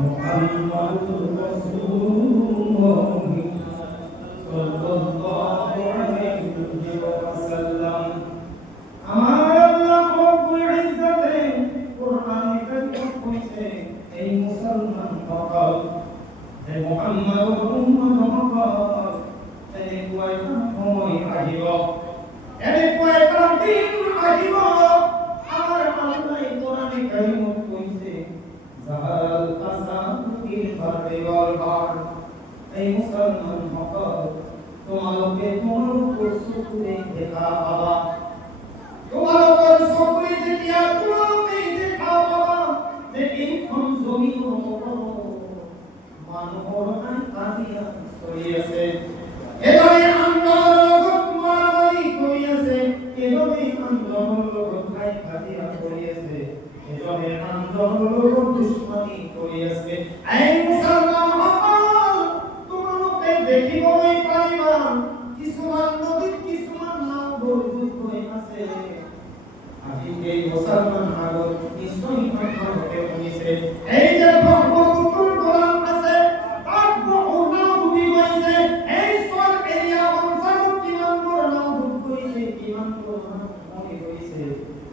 মুহাম্মাদুর রাসূলুল্লাহ সাল্লাল্লাহু আলাইহি ওয়াসাল্লাম। আমার আল্লাহ রব্বুল ইজ্জতে কোরআনে কারীম কইছে এই মুসলমান সকল হে মুহাম্মাদুর উম্মত এই কয়টা সময় আহিব, এই কয়টা দিন আহিব। আমার আল্লাহ কোরআনে কারীম কইছে জাহাল ফাসাদু ফিল বাররি ওয়াল বাহর। এই মুসলমান সকল তোমাকে তোমার উপর চোখে দেখা পাবা, তোমার উপর চোখে দেখিয়া তোমাকে দেখা পাবা যে ইনখন জমিন মানুষের আন কাটিয়া চলিয়াছে, এভাবে আন্দোলন মারামারি করিয়াছে, এভাবে আন্দোলন খাই কাটিয়া করিয়াছে, এভাবে আন্দোলন দুশ্মনী করিয়াছে। এই মুসলমান সকল তোমাকে দেখিবই পারিবা কিছুমান নদীর কিছুমান নাম বরজুত হয়ে আছে। আজি এই মুসলমান আগত নিশ্চয়ই আপনাকে শুনিছে এই যে ব্রহ্মপুত্র গোলাম আছে তার বহুনা ভূমি হইছে, এই সর এরিয়া অঞ্চল কিমান বড় নাম হইছে, কিমান বড় নাম হইছে।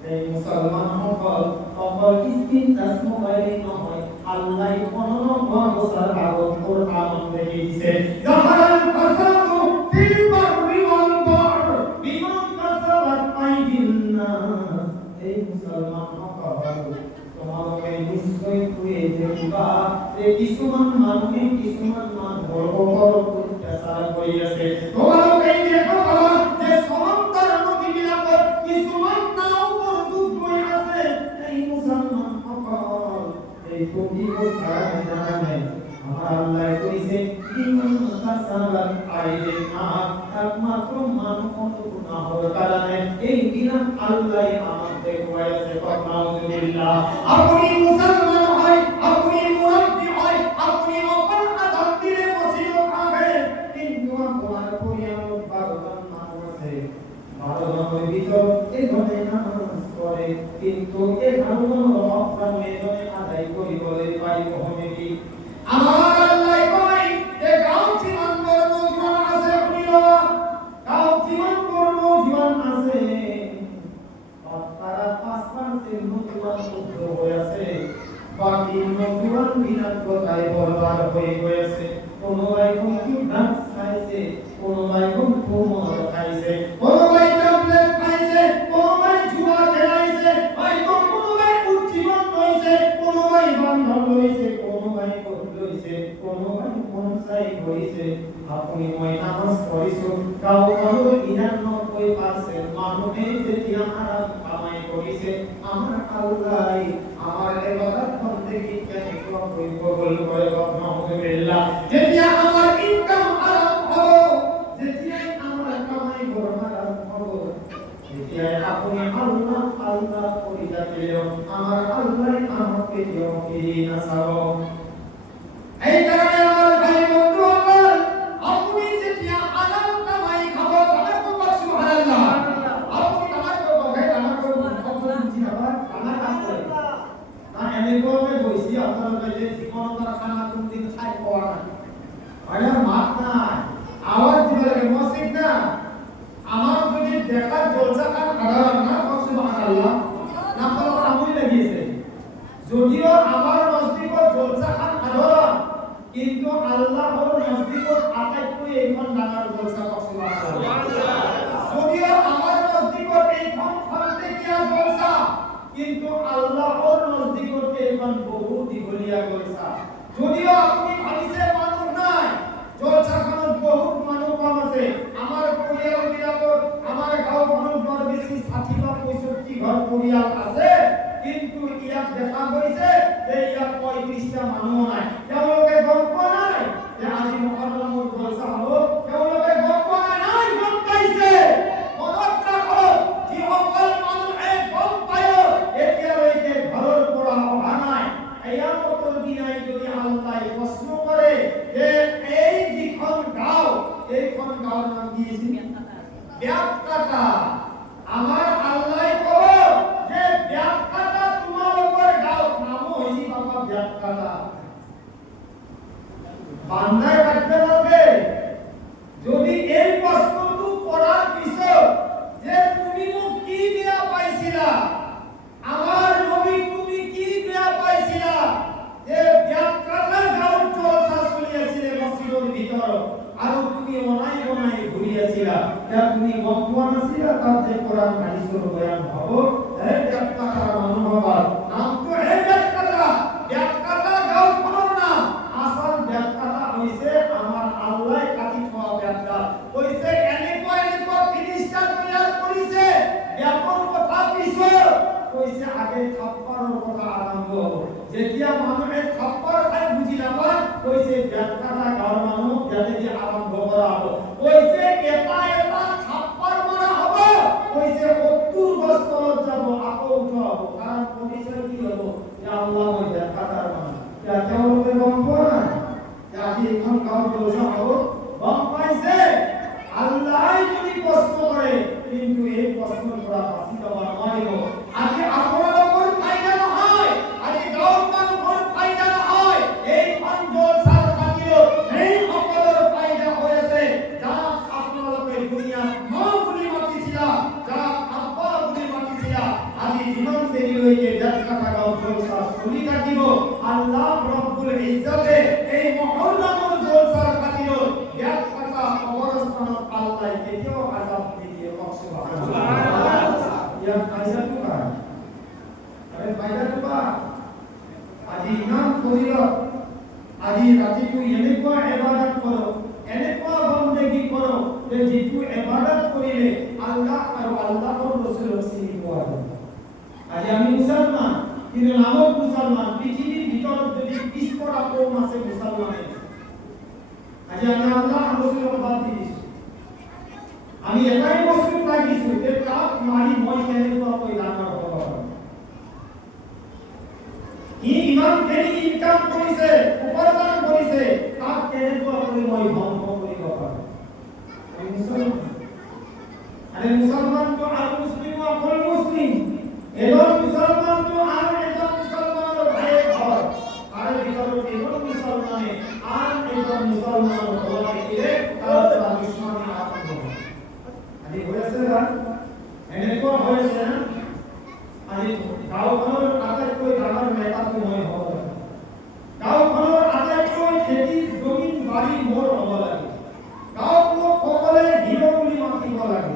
এই মুসলমান সকল সকল স্ক্রিন টাচ মোবাইলে নহয়, আল্লাহ কোন বছর আগত কোরআন দেখে দিছে জাহাল ফাসাদু ফিল বাররি ওয়াল বাহর বিমা কাসাবাত আইদিন নাস। এই মুসলমান সকল তোমাকে নিশ্চয় কইয়ে দেবা যে কিছুমান মানুহে কিছুমান বড় বড় অত্যাচার করিয়াছে, তোমাকে দেখা পাবা যে সমন্তর নদীবিলাকত কিছুমান নাও বরজুত হয়ে আছে। এই মুসলমান সকল এই প্রতিবোধ কারণে আমার আল্লাহ কইছে ইমান কাসাবাত আইদিন নাস, একমাত্র মানব গুনাহের কারণে এই বিনা আল্লাহ আমাদের কইছে আলহামদুলিল্লাহ। আপনি মুসলমান হয়, আপনি মুরাব্বি হয়, আপনি অপর আযাব দিলে মুসিবত হবে, কিন্তু আপনার পরিয়ালত 12 জন মানুষ আছে, 12 জনের ভিতর একজনে নামাজ পড়ে, কিন্তু এই 12 জন রমজান মেজনে আদায় করি বলে পাইব হবে কি? আমার আল্লাহ কই যে গাঁও জীবন বড় জীবন আছে, আপনিও গাঁও জীবন বড় জীবন আছে, তারা 5% নতুন মুক্ত হয়ে আছে, বাকি নতুন বিনা কথায় বরবাদ হয়ে গেছে। কোন ভাই কোন ড্রাগস খাইছে, কোন ভাই কোন কুমর খাইছে, কোন ভাই ট্যাবলেট খাইছে, কোন ভাই জুয়া খেলাইছে, ভাই কোন ভাই উজ্জীবন হইছে, কোন ভাই বন্ধন হইছে, কোন ভাই কোন লইছে, কোন ভাই কোন সাই হইছে। আপনি মই নামাজ পড়িছো কাও কাও 99% মানুষে যেতিয়া আরাম কামাই করিছে, আমার আল্লাহ আমার ইবাদত বন্দেগী কেন কবুল করে আলহামদুলিল্লাহ। যেতিয়া আমার ইনকাম আরাম হবে, যেতিয়া আমার কামাই আরাম হবে, যেতিয়া আপনি আল্লাহ আল্লাহ করি যাবেন, আমার আল্লাহ আমাকে দিও কি না সাবো। এই কারণে আমার ভাই বন্ধু আমার আপনি যেতিয়া আরাম কামাই খাবো তাহলে তো সুবহানাল্লাহ। আপনি কামাই করব ভাই, আমার করব আপনি বুঝি আবার আমার আছে না। আমি করবে বইছি আপনার কাছে জীবন তার খানা কোন দিন খাই পাওয়া না, আরে মাত না আওয়াজ দিবে লাগে মসজিদ না। আমার যদি দেখার জলসা খান সাধারণ না সুবহানাল্লাহ না তো আমই লাগিয়েছে, যদিও আমার মসজিদত জলসা খান সাধারণ, কিন্তু আল্লাহর নজদিকত আটাইতকৈ এইখন ডাঙৰ জলসা সুবহানাল্লাহ। যদিও আমার নজদিকত এইখন খন্তেকীয়া জলসা, কিন্তু আল্লাহর নজদিকত এইখন বহু দীঘলীয়া জলসা। যদিও আপনি ভাবিছে মানুহ নাই, জলসাখনত বহুত মানুহ কম আছে, আমার পৰিয়াল বিলাকত আমার গাঁওখনত বৰ বেছি 60 বা 65 ঘৰ পৰিয়াল আছে, কিন্তু ইয়াত দেখা গৈছে যে ইয়াত 35টা মানুহ নাই। তেওঁলোকে গম পোৱা নাই যে আজি মহৰমৰ জলসা হ'ব, তেওঁলোকে গম পোৱা নাই, গম পাইছে। মনত ৰাখক যিসকল মানুহে গম পায় এতিয়ালৈকে ঘৰৰ পৰা অহা নাই, কিয়ামতৰ দিনাই যদি আল্লাহ প্ৰশ্ন কৰে যে এই যিখন গাঁও, এইখন গাঁৱৰ নাম কি আছিল? ব্যাপকাটা। আমার আল্লাহ কব যে ব্যাপকাটা তোমালোকৰ গাঁৱত নামো হৈছি বাবা ব্যাপকাটা। বান্দায় কাটতে পারবে যদি এই প্রশ্নটু করার পিছত যে তুমি মোক কি বেয়া পাইছিলা, আমার নবী তুমি কি বেয়া পাইছিলা, যে ব্যাককালা গাঁও জলসা চলিয়াছিলে মসজিদের ভিতর আর তুমি অনাই বনাই ঘুরিয়াছিলা, তা তুমি গম পোৱা নাছিলা তাত যে কোরআন হাদিসের বয়ান হব এই ব্যাককালা মনোভাব নামটো এই ব্যাককালা গাঁও কোনো না, আসল ব্যাককালা হইছে আমার আল্লাহ কাটি খাওয়া ব্যাককালা হইছে এনেকুৱা ফিনিশটা তৈয়ার করিছে ব্যাপক কথা পিছৰ কইছে আগে থাপ্পড়ৰ কথা আৰম্ভ হ'ব, যেতিয়া মানুহে থাপ্পড় খাই বুজি নাপায় কইছে ব্যাককালা গাঁৱৰ মানুহ যাতে যে আৰম্ভ কৰা হ'ব, কইছে এটা থাপ্পড় মাৰা হ'ব, কইছে 70 গছ তলত যাব আকৌ উঠা হ'ব, কাৰণ কমিশন কি হ'ব যে আল্লাহ ওই ব্যাককালাৰ মানুহ তা তেওঁলোকে গম পোৱা নাই যে আজি এখন গাঁও জলসা হ'ব, গম পাইছে আল্লাহ যদি প্রশ্ন করে কিন্তু এই প্রশ্নের পৰা বাঁচি যাব নোৱাৰিব। আজি আপোনালোকৰ ফাইদা নহয়, আজি গাঁৱৰ মানুহৰ ফাইদা নহয়, এইখন জলসাৰ খাতিৰত এই সকলৰ ফাইদা হৈ আছে, যাক আপোনালোকে দুনিয়াত মা বুলি মাতিছিলা, যাক আব্বা বুলি মাতিছিলা, আজি যিমান দেৰিলৈকে ব্যাককালা গাঁও জলসা চলি থাকিব আল্লাহ ৰব্বুল ইজ্জতে এই মহৰমৰ জলসাৰ খাতিৰত ব্যাককালা কবৰস্থানত আল্লাহ কেতিয়াও আযাব নিদিয়ে। সুবহানাল্লাহ। ইয়াৰ ফাইদাটো কাৰ? আৰে ফাইদাটো কাৰ? আজি ইমান ফজিলত, আজি ৰাতিটো এনেকুৱা ইবাদত কৰক, এনেকুৱা বন্দেগী কৰক যে যিটো ইবাদত কৰিলে আল্লাহ আৰু আল্লাহৰ ৰাসূলক চিনি পোৱা যায়। আজি আমি মুছলমান কিন্তু নামত মুছলমান, পৃথিৱীৰ ভিতৰত যদি পিছপৰা কম আছে মুছলমানে, আজি আমি আল্লাহ ৰাসূলক বাদ দি দিছো, আমি এটাই বস্তু লাগিছো যে তাক মাৰি মই কেনেকুৱাকৈ ডাঙৰ হ'ব পাৰোঁ। ইমানখিনি ইনকাম কৰিছে, উপাৰ্জন কৰিছে, তাক কেনেকুৱাকৈ মই ধ্বংস কৰিব পাৰোঁ। আমি মুছলমান, আৰে মুছলমানটো আৰু মুছলিম অকল মুছলিম, এজন মুছলমানটো আৰু এজন মুছলমানৰ ভাইয়ে ঘৰ, তাৰে ভিতৰত এজন মুছলমানে আন এজন মুছলমানৰ ঘৰত থাকিলে তাৰ পৰা দুশ্মনী আৰম্ভ হয়। আজি হৈ আছে না, এনেকুৱা হৈ আছে না, আজি গাঁওখনৰ আটাইতকৈ ডাঙৰ নেতাটো মই হ'ব লাগে, গাঁওখনৰ আটাইতকৈ খেতি জমিন বাৰী মোৰ হ'ব লাগে, গাঁৱত সকলোৱে হিৰো বুলি মাতিব লাগে,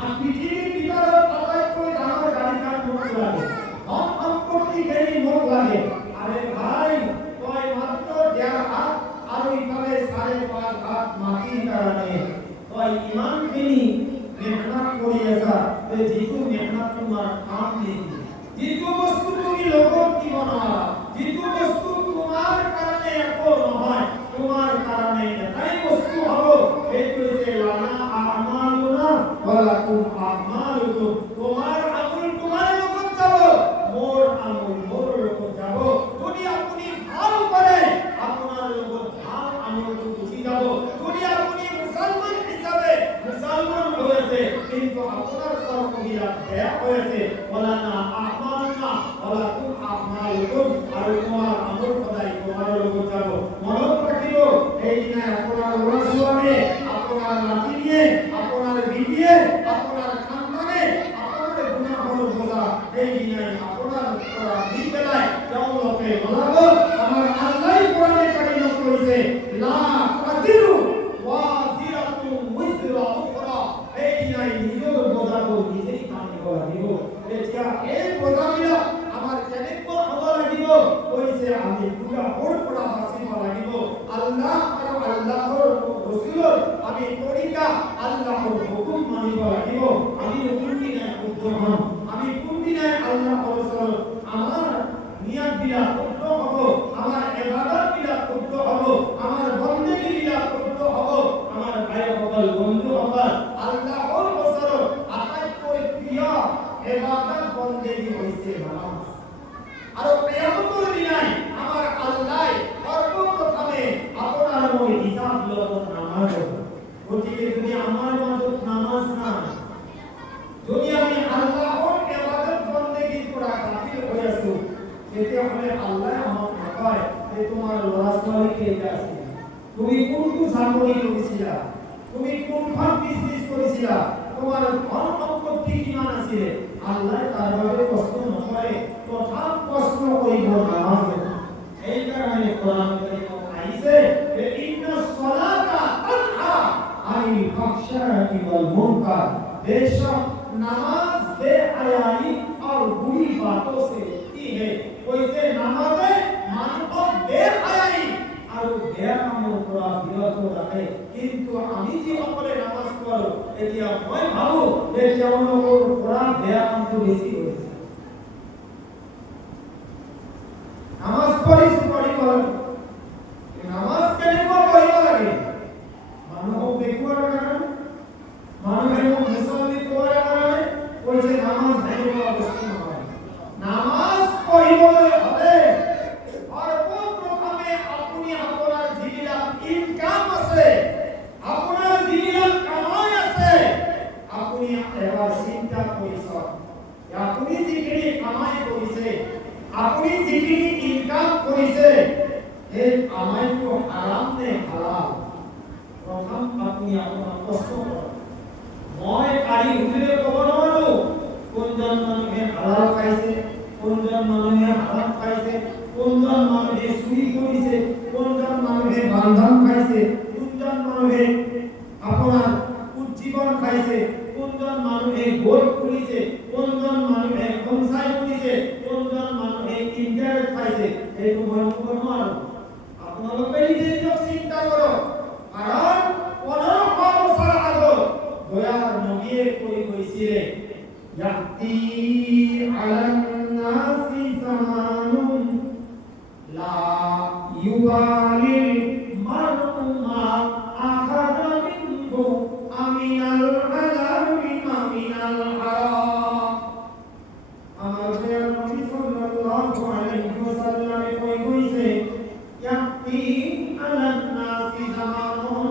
আৰু পৃথিৱীৰ ভিতৰত আটাইতকৈ ডাঙৰ গাড়ীখন মোক লাগে, ধন সম্পত্তিখিনি মোক লাগে। আৰে ভাই তই মাত্ৰ 1.5 হাত আৰু ইফালে 5.5 হাত মাটিৰ কাৰণে তই ইমানখিনি মেহনত কৰি আছা, যিটো মেহনত তোমাৰ কাম নিদিয়ে, যিটো বস্তু তুমি লগত দিব নোৱাৰা, যিটো বস্তু তোমাৰ কাৰণে একো নহয়, তোমাৰ কাৰণে এটাই বস্তু হ'ব, সেইটো হৈছে লানা আমালুনা ওয়ালাকুম আমালুকুম, তোমাৰ আমল তোমাৰ লগত যাব, মোৰ আমল মোৰ লগত যাব। যদি আপুনি ভাল কৰে আপোনাৰ লগত ভাল আমলটো গুচি যাব, যদি আপুনি মুছলমান হিচাপে মুছলমান হৈ আছে কিন্তু আপোনাৰ কৰ্মবিলাক বেয়া হৈ আছে, ওলানা আমালুনা ওয়ালাকুম আমালুকুম, আৰু তোমাৰ আমল সদায় তোমাৰ লগত যাব। মনত ৰাখিব, সেইদিনা আপোনাৰ ল'ৰা ছোৱালীয়ে, আপোনাৰ নাতিনীয়ে, আপোনাৰ বিবিয়ে, আপোনাৰ খানদানে আপোনাৰ গুনাহৰ বোজা সেইদিনাই আপোনাৰ পৰা দি পেলাই তেওঁলোকে ওলাব। আমাৰ আল্লাহ কোরআনে কারিমত কৈছে লা তাজিরু ওয়াজিরাতুন উযরা উখরা, সেইদিনাই নিজৰ বোজাটো নিজেই টানিব লাগিব। এতিয়া এই বোজাবিলাক আমাৰ কেনেকুৱা হ'ব লাগিব কৈছে, আমি গুনাহৰ পৰা বাচিব লাগিব, আল্লাহ আৰু আল্লাহৰ ৰাসূলৰ আমি তৰিকা আল্লাহৰ হুকুম মানিব লাগিব। আমি কোনদিনাই শুদ্ধ হম, আমি কোনদিনাই আল্লাহৰ ওচৰত আমাৰ নিয়তবিলাক শুদ্ধ হ'ব, আমাৰ ইবাদতবিলাক শুদ্ধ হ'ব, আমাৰ বন্দেগীবিলাক শুদ্ধ হ'ব, আমাৰ ভাইসকল বন্ধুসকল আল্লাহৰ ওচৰত আটাইতকৈ প্ৰিয় ইবাদত বন্দেগী হৈছে নামাজ। আৰু কিয়ামতৰ দিনাই আমাৰ আল্লাহ সৰ্বপ্ৰথমে আপোনাৰ মই হিচাপ ল'ব নামাজ। গতিকে যদি আমাৰ মাজত নামাজ নাই, যদি আমি আল্লাহৰ ইবাদত বন্দেগীৰ পৰা গাফিল হৈ আছো, তেতিয়াহ'লে আল্লাহ আমাক নকয় যে তোমাৰ ল'ৰা ছোৱালী কেইটা আছে, তুমি কোনটো চাকৰি কৰিছিলা, তুমি কোনখন বিজনেছ কৰিছিলা, তোমাৰ ধন সম্পত্তি কিমান আছিল, আল্লাহ তাৰ বাবে প্ৰশ্ন নকৰে, প্ৰথম প্ৰশ্ন কৰিব নামাজ। এই কাৰণে কোরআন কারীমত আইছে যে ইন্না সলাতা তানহা আনিল ফাহশাই ওয়াল মুনকার, बेशक नमाज बेहयाई और बुरी बातों से रोकती है। वैसे नमाज़े मानव बेहयाई और বেয়া কামৰ পৰা বিৰত ৰাখে। কিন্তু আমি যিসকলে নামাজ পঢ়ো, এতিয়া মই ভাবো যে তেওঁলোকৰ পৰা বেয়া কামটো বেছি হৈছে। নামাজ পঢ়িব লাগে, নামাজ কেনেকুৱা পঢ়িব লাগে, মানুহক দেখুৱাৰ কাৰণে, মানুহে মুছল্লি কৰাৰ কাৰণে কৈছে নামাজ এনেকুৱা বস্তু নহয়। নামাজ পঢ়িবলৈ হ'লে সৰ্বপ্ৰথমে আপুনি আপোনাৰ যিবিলাক ইনকাম আছে, আপোনাৰ যিবিলাক কামাই আছে, আপুনি এবাৰ চিন্তা কৰি চাওক। আপুনি যিখিনি কামাই কৰিছে, আপুনি যিখিনি ইনকাম কৰিছে, সেই কামাইটো হাৰাম নে হালাল? প্ৰথম আপুনি আপোনাৰ প্ৰশ্ন কৰক। মই কালি উঠিলে ক'ব নোৱাৰো কোনজন মানুহে হালাল খাইছে, কোনজন মানুহে হাৰাম খাইছে, কোনজন মানুহে চুৰি কৰিছে, কোনজন মানুহে বান্ধন খাইছে, কোনজন মানুহে আপোনাৰ উজ্জীৱন খাইছে, কোনজন মানুহে গোট খুলিছে, কোনজন মানুহে কনসাই খুলিছে, কোনজন মানুহে ইন্টারেস্ট খাইছে, এইটো মই ক'ব নোৱাৰো। আপোনালোকে নিজে চিন্তা কৰক। কাৰণ 1500 বছৰ আগত দয়াৰ নবীয়ে কৈ গৈছিলে, ইয়াতি আলান নাসি জামানুন লা ইউবালিল মারউ মা আখাযা মিনহু আমিনাল হালালি আমিনাল হারাম। আমার দয়ার নবী সাল্লাল্লাহু আলাইহি ওয়াসাল্লাম কৈ গৈছে, ইয়াতি আলান নাসি জামানুন,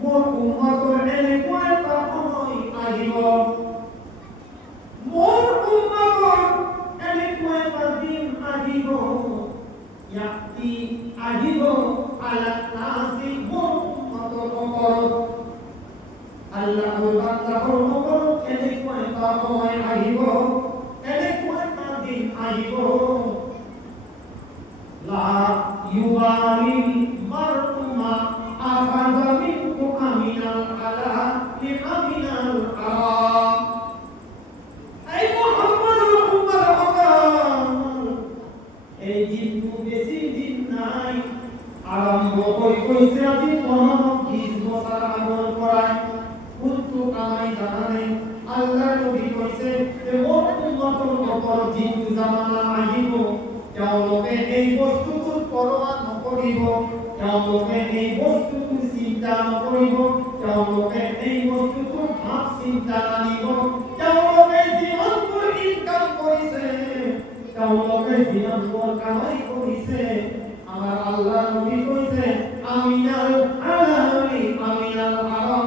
মোৰ উম্মতৰ এনেকুৱা এটা সময় আহিব, মোৰ উম্মতৰ এনেকুৱা এটা দিন আহিব, ইয়াতি আহিব আলান নাসি, মোৰ উম্মতৰ ওপৰত, আল্লাহৰ বান্দাৰ ওপৰত এনেকুৱা এটা সময় আহিব, এনেকুৱা এটা দিন আহিব, লা ইউবালিল মারউ মা আখাযা মিনহু আমিনাল হালালি আমিনাল হারাম। এই মুহাম্মদুর রাসূলুল্লাহ, এই দিনটো বেশি দিন নাই, আরম্ভ হইছে আজি 15-20 বছর আগৰ পৰাই। কোনটো কামাই জানানে? আল্লাহ নবী কৈছে যে মোৰ উম্মতৰ ওপৰত যিটো জামানা আহিব, তেওঁলোকে এই বস্তুটোৰ পৰৱা নকৰিব, তেওঁলোকে এই বস্তুটোৰ চিন্তা নকৰিব, তেওঁলোকে এই বস্তুটোৰ ভাৱ চিন্তা নানিব, তেওঁলোকে যিমানবোৰ ইনকাম কৰিছে, তেওঁলোকে যিমানবোৰ কামাই কৰিছে, আমার আল্লাহ নবী কৈছে আমিনাল হালালি আমিনাল হারাম,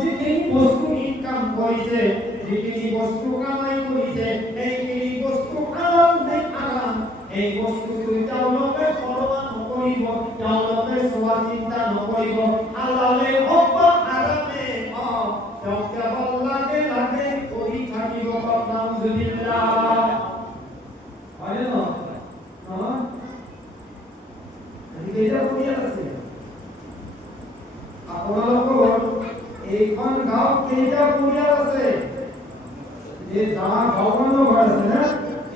যিখিনি বস্তু ইনকাম কৰিছে, যিখিনি বস্তু কামাই কৰিছে, এইখিনি বস্তু হালাল নে হারাম, এই বস্তুটো তেওঁলোকে পৰৱা নকৰিব, তেওঁলোকে চোৱা চিন্তা নকৰিব, হালালে হওক বা হাৰামে হওক, তেওঁ কেৱল লাগে লাগে কৰি থাকিব। আলহামদুলিল্লাহ, হয় ন? কেইটা পৰিয়াল আছে আপোনালোকৰ? এইখন গাঁৱত কেইটা পৰিয়াল আছে? এই গাঁওখনৰ ঘৰ আছে না?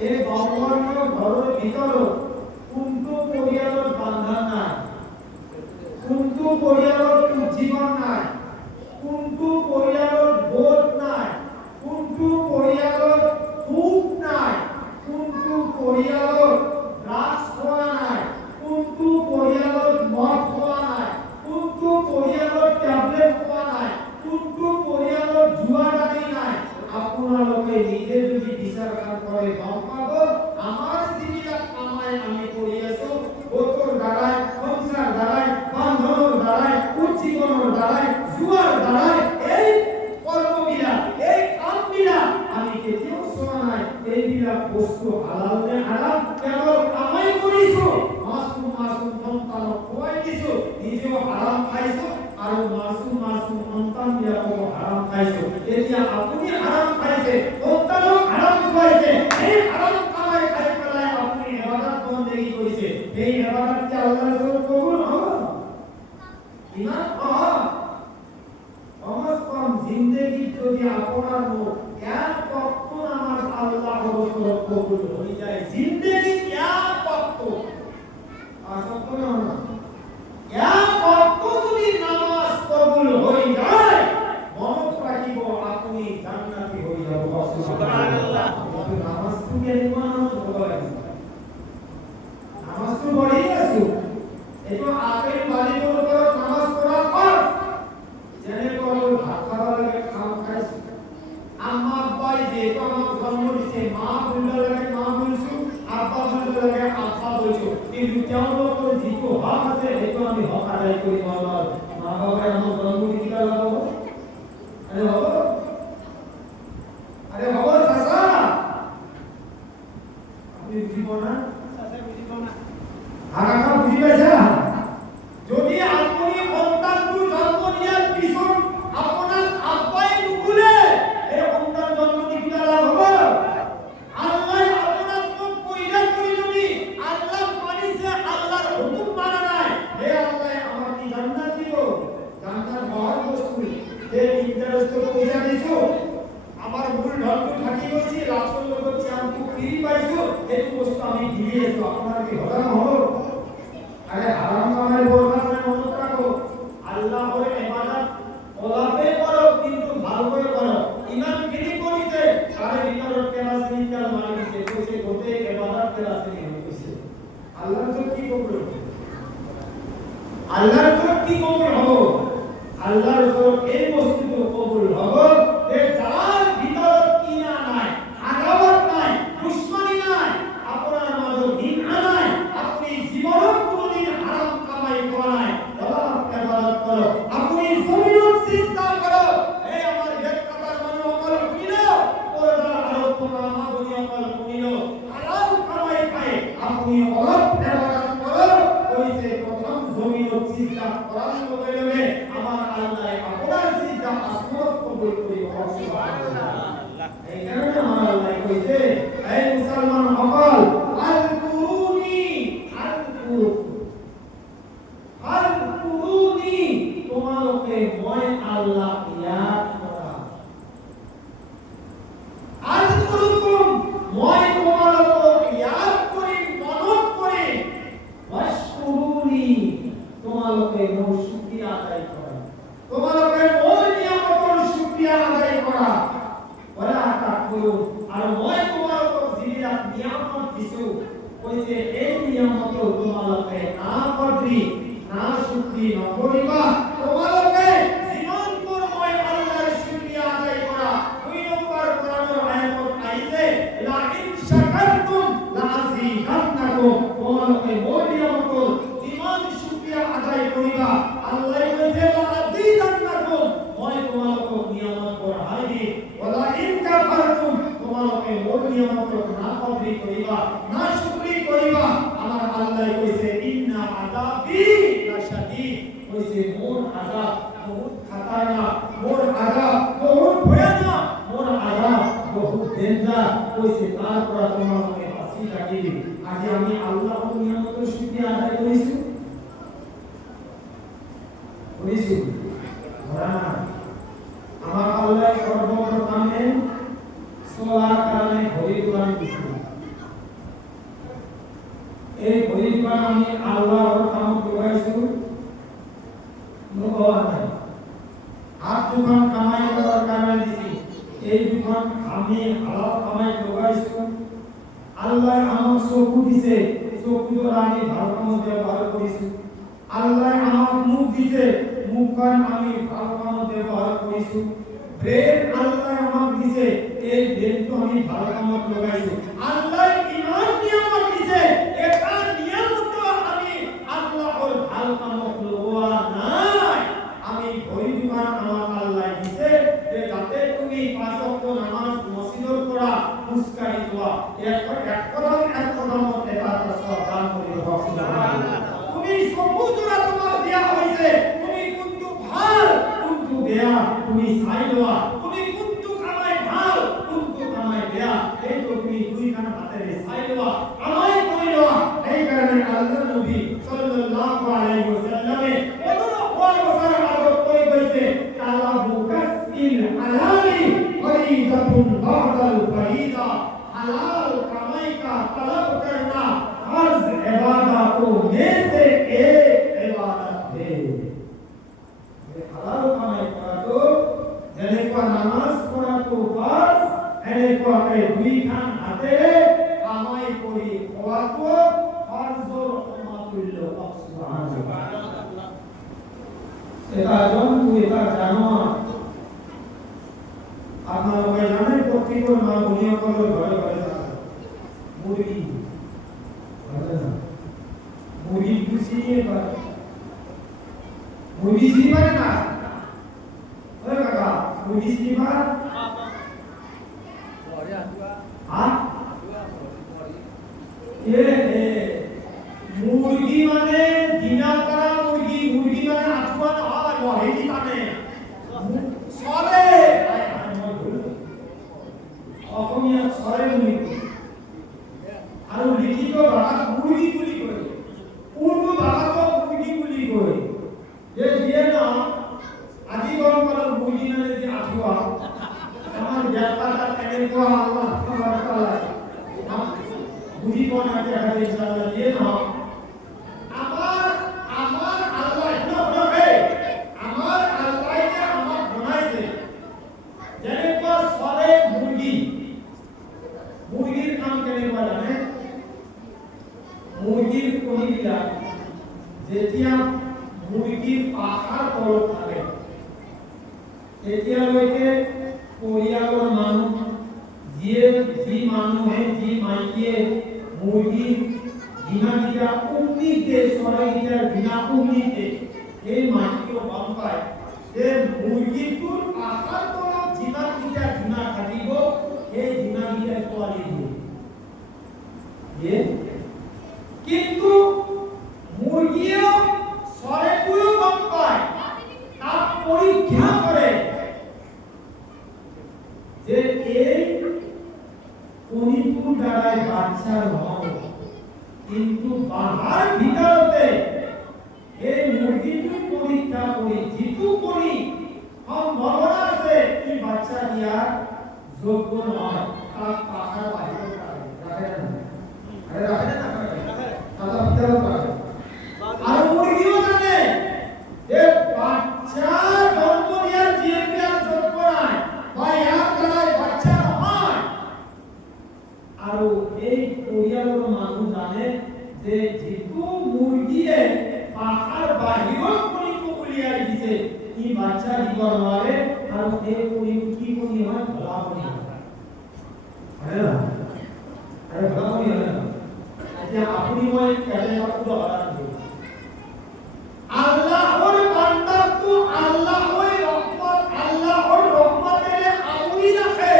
এই গাঁওখনৰ ঘৰৰ ভিতৰত কোনটো পৰিয়ালৰ বান্ধন নাই, কোনটো পৰিয়ালৰ উজ্জীৱন নাই, কোনটো পৰিয়ালৰ গোট নাই, কোনটো পৰিয়ালৰ সুখ নাই, কোনটো পৰিয়ালৰ ড্ৰাগছ খোৱা নাই, কোনটো পৰিয়ালত মদ খোৱা নাই, কোনটো পৰিয়ালত টেবলেট খোৱা নাই, কোনটো পৰিয়ালত জুৱাদাৰি নাই, আপোনালোকে নিজে যদি বিচাৰ কৰে গম পাব। আমাৰ যিবিলাক কামাই আমি কৰি আছো, গোটৰ দ্বাৰাই, সংসাৰ দ্বাৰাই, বান্ধনৰ দ্বাৰাই, উজ্জীৱনৰ দ্বাৰাই, জুৱাৰ দ্বাৰাই, এই কৰ্মবিলাক, এই কামবিলাক আমি কেতিয়াও চোৱা নাই এইবিলাক বস্তু হালাল নে হাৰাম। কেৱল কামাই কৰিছো, মাছুম সন্তানক খুৱাই দিছো, নিজেও যে আপনি হারাম খাইছে অত্যানো হারাম খাইছে এই হারাম কামাই খাই পেলায় আপনি ইবাদত বন্দেগী কইছে এই ইবাদত কি আল্লাহর কাছে কবুল হবে ইমান কমস কম জিন্দেগি যদি আপনার এক পক্ষ নামাজ আল্লাহর কাছে কবুল হয়ে যায় জিন্দেগি এক পক্ষ আসক্ত না এক পক্ষ যদি নামাজ কবুল হয়ে যায় মনত রাখিব আপনি জান্নাতি হয়ে যাব সুবহানাল্লাহ নামাজ তো ইমান হবে নামাজ তো বড়ই আছে এতো আপেল বাড়ি করে নামাজ পড়া পর জেনে করো ভাত খাওয়া লাগে খাও খাইছি আম্মা আব্বাই যে তো আমার জন্ম দিছে মা বললে লাগে মা বলছো আব্বা বললে লাগে আব্বা বলছো কিন্তু কেমন করে জিতো হক আছে এতো আমি হক আদায় করি বাবা মা বাবা আমার জন্ম দিতে লাগবো আরে বাবা চাচা আপনি বুঝিব না চাচা বুঝিব না আগাকা বুঝি পাইছা যদি আপনি সন্তানটো জন্ম দিয়ার পিছত আপনার আব্বাই নুবুলে এই সন্তান জন্ম দিতে লাভ হবে আল্লাহ আপনার মুখ কইরা করি যদি আল্লাহ মানিছে আল্লাহর হুকুম মানা নাই হে আল্লাহ আমার কি জান্নাত দিব জান্নাত বড় বস্তু হে ইন্টারেস্ট তো পয়সা দিছো আমার মূল ধর্ম থাকি গেছি লাস্ট লোক চামটু ফ্রি পাইছো এই বস্তু আমি দিয়েছো আপনার কি হলো না হলো আরে হারাম কামাই বরবাদ না মনে রাখো আল্লাহর ইবাদত ওলাপে করো কিন্তু ভালো করে করো ইমান গিরি করিতে আরে ভিতর কেলাস নিকাল মারিছে কইছে গোতে ইবাদত কেলাস নিয়ে কইছে আল্লাহর তো কি কবুল আল্লাহর তো কি কবুল হবে আল্লাহর তো এই বস্তু কবুল হবে যে যার ভিতর কিনা নাই আদালত নাই দুশমনি নাই আপনার মাঝে হিংসা নাই আপনি জীবনে কোনোদিন হারাম কামাই করা নাই আল্লাহর ইবাদত করো আপনি জমিন সিজদা করো এই আমার বেকার মনে অকল করিলো ওরা আরো তোমার মা বলি অকল করিলো হারাম কামাই খায় আপনি অলপ ইবাদত করো কইছে প্রথম জমিন সিজদা করার লগে লগে আমার আল্লাহ আপনার সিজদা আসমান কবুল করি সুবহানাল্লাহ এই কারণে আমার আল্লাহ কইছে এই মুসলমান সকল আল-কুরুনি তোমাকে মই আল্লাহ ইয়াদ করা আল-কুরুকুম মই তোমাকে ইয়াদ করি মনত করি ওয়াশকুরুনি তোমাকে মোর শুকরিয়া আদায় করা তোমাকে মোর নিয়ামতের শুকরিয়া আদায় করা ওরা তাকবুরু আর মই তোমাকে জিনিস নিয়ামত দিছো কইছে এই নিয়ামত তোমাকে না করবি না শুকরি না করিবা তোমাকে জীবন পর মই আল্লাহর শুকরিয়া আদায় করা দুই নম্বর কোরআনের আয়াত আইছে লা ইন শাকারতুম লা আযীদান্নাকুম তোমাকে মোর নিয়ামত জীবন শুকরিয়া আদায় করিবা আল্লাহ কইছে লা আযীদান্নাকুম মই তোমাকে নিয়ামত বড়াইবি ওয়ালা ইন কাফারতুম তোমাকে মোর নিয়ামত না কবি করিবা না শুকরি করিবা আমার আল্লাহ কইছে ইন্না আযাবি লাশাদীদ কইছে মোর আযাব বহুত খাতারনাক মোর আযাব বহুত ভয়ানক মোর আযাব বহুত ডেঞ্জার কইছে তারপর তোমাকে ফাঁসি লাগিবি আজ আমি আল্লাহর নিয়ামতের শুকরিয়া আদায় করিছি আমার আল্লাহ সর্বপ্রথমে সোলার কারণে ঘড়ি কোরআন দিয়েছে এই ঘড়ি কোরআন আমি আল্লাহর কাম করাইছি ভগবান হাত দুখান কামাই করার কারণে দিছি এই দুখান আমি হালাল কামাই করাইছি আল্লাহ আমার চকু দিছে চকু দ্বারা আমি ভালো কাম ব্যবহার করেছি আল্লাহ আমার মুখ দিছে মুখখান আমি ভালো কাম ব্যবহার করেছি ব্রেন আল্লাহ আমাকে দিছে এই ব্রেনটো আমি ভালো কামত লাগাইছো আল্লাহ ইমান নিয়ামত দিছে এটা নিয়ামত আমি আল্লাহর ভালো কামত লগোয়া নাই আমি ঘড়ি দুখান আমার আল্লাহ দিছে যে যাতে তুমি পাঁচ ওয়াক্ত নামাজ মসজিদের পড়া মুস্কানি দোয়া এক কদম এটা সব দান করিও সুবহানাল্লাহ তুমি সবুজরা তোমার দেয়া হইছে তুমি কিন্তু ভাল কিন্তু বেয়া তুমি চাই লওয়া তুমি কিন্তু এটা জন্তু, এটা জানোয়ার। আপনারা জানেন প্রত্যেকের মা বোনিয়াকলের ঘরে ঘরে থাকে মুরগি। মুরগি চিনিয়ে পারে, মুরগি চিনি পারে না? ওই কাকা মুরগি চিনি পারে? মুরগি মানে দিনা করা মুরগি, মুরগি মানে আঠুয়া হয় বহেলি মানে সরে অসমীয়া সরে মুরগি আৰু লিখিত ভাষাত মুরগি বুলি কয়, উর্দু ভাষাত মুরগি বুলি কয়। যে দিয়ে না আজি গরম পালো মুরগি মানে যে আঠুয়া আমার ব্যাপারটা কেনেকুৱা আল্লাহ তাআলা বুঝি কোন আছে আগে ইনশাআল্লাহ দিয়ে না আমার আল্লাহ নবে আমার আল্লাহ যে আমার বানাইছে যেনেকুৱা সরে মুরগি। মুরগির নাম কেনেকুৱা জানে? মুরগির কণিটা যেতিয়া মুরগির পাখার তলত থাকে তেতিয়ালৈকে পৰিয়ালৰ মানুহ যি মানুহে যি মাইকীয়ে মুরগির ডিনাকিটা উন্নীতে চৰাইকিটাৰ ডিনা উন্নীতে সেই মাইকীও গম পায় যে মুরগিটোৰ পাখাৰ তলত যিমানকিটা ডিনা থাকিব সেই ডিনাকিটাই পোৱালি দিয়ে। কিন্তু মুরগিও চৰাইটোও গম পায়, তাক পৰীক্ষা কৰে যে এই কণিটোৰ দ্বাৰাই বাচ্চা নহয়, কিন্তু বাহাৰ ভিতৰতে এই মুরগিটোৰ পৰীক্ষা কৰি যিটো কণি সম্ভাৱনা আছে কি বাচ্চা দিয়াৰ যোগ্য নহয় তাক পাখাৰ বাহিৰত ৰাখে না তাতা ভিতৰত ৰাখে। আৰু মুরগিও জানে যে বাচ্চা জন্ম দিয়াৰ যিটো যোগ্য নাই বা ইয়াৰ দ্বাৰাই বাচ্চা নহয়। আৰু এই পৰিয়ালৰ মানুহ জানে যে যিটো মুরগিয়ে পাখাৰ বাহিৰত কণিটো উলিয়াই দিছে ই বাচ্চা দিব নোৱাৰে আৰু এই কণিটো কি কণি হয়? ভলা কণি হয় না? আৰু ভলা কণি হয় না? এতিয়া আপুনি মই এটা উদাহৰণ দিওঁ। আল্লাহৰ বান্দাটো আল্লাহৰ ৰহমতেৰে আগুৰি ৰাখে।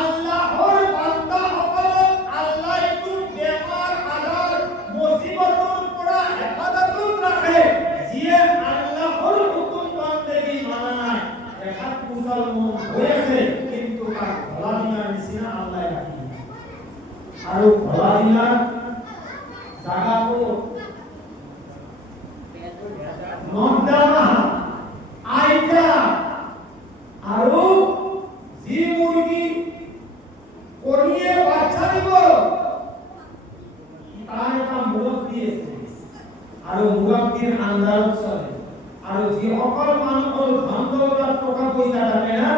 আল্লাহৰ বান্দাসকলক আল্লাহটো বেমাৰ আজাৰ মুসিবতৰ পৰা হেফাজতত ৰাখে। যিয়ে আল্লাহৰ হুকুম বান্দেগী মানা নাই, দেখাত মুছলমান হৈ আছে কিন্তু তাক ভলা দিনাৰ নিচিনা আল্লাহ ৰাখি আৰু ভলা দিনাৰ জাগাটো নৰ্দমা আইতা আৰু যি মুরগি কণিয়ে বাচ্চা দিব তাৰ এটা মুৰব্বী আছে আৰু মুৰব্বীৰ আন্দাৰত চলে। আৰু যিসকল মানুহৰ ধন দৌলত টকা পইচা থাকে না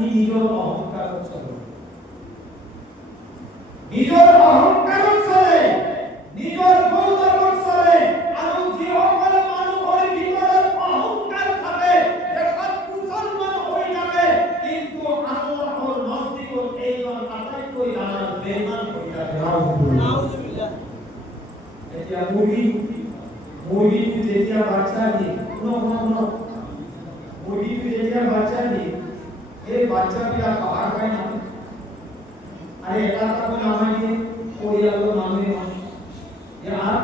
ই নিজৰ অহংকাৰত চলে, নিজৰ অহংকাৰত চলে, নিজৰ গৌৰৱত চলে। আৰু যিসকল মানুহৰ ভিতৰত অহংকাৰ থাকে দেখাত মুছলমান হৈ থাকে কিন্তু আল্লাহৰ নজদিকত এইজন আটাইতকৈ ডাঙৰ বেঈমান হৈ থাকে। নাউজুবিল্লাহ। এতিয়া মুরগিটো যেতিয়া বাচ্চা দিয়ে মুরগিটো যেতিয়া বাচ্চা দিয়ে এই বাচ্চাবিলাক বাহাৰ পায় না? আরে এটা তো নামাই দিয়ে পৰিয়ালৰ মানুহে ইয়াৰ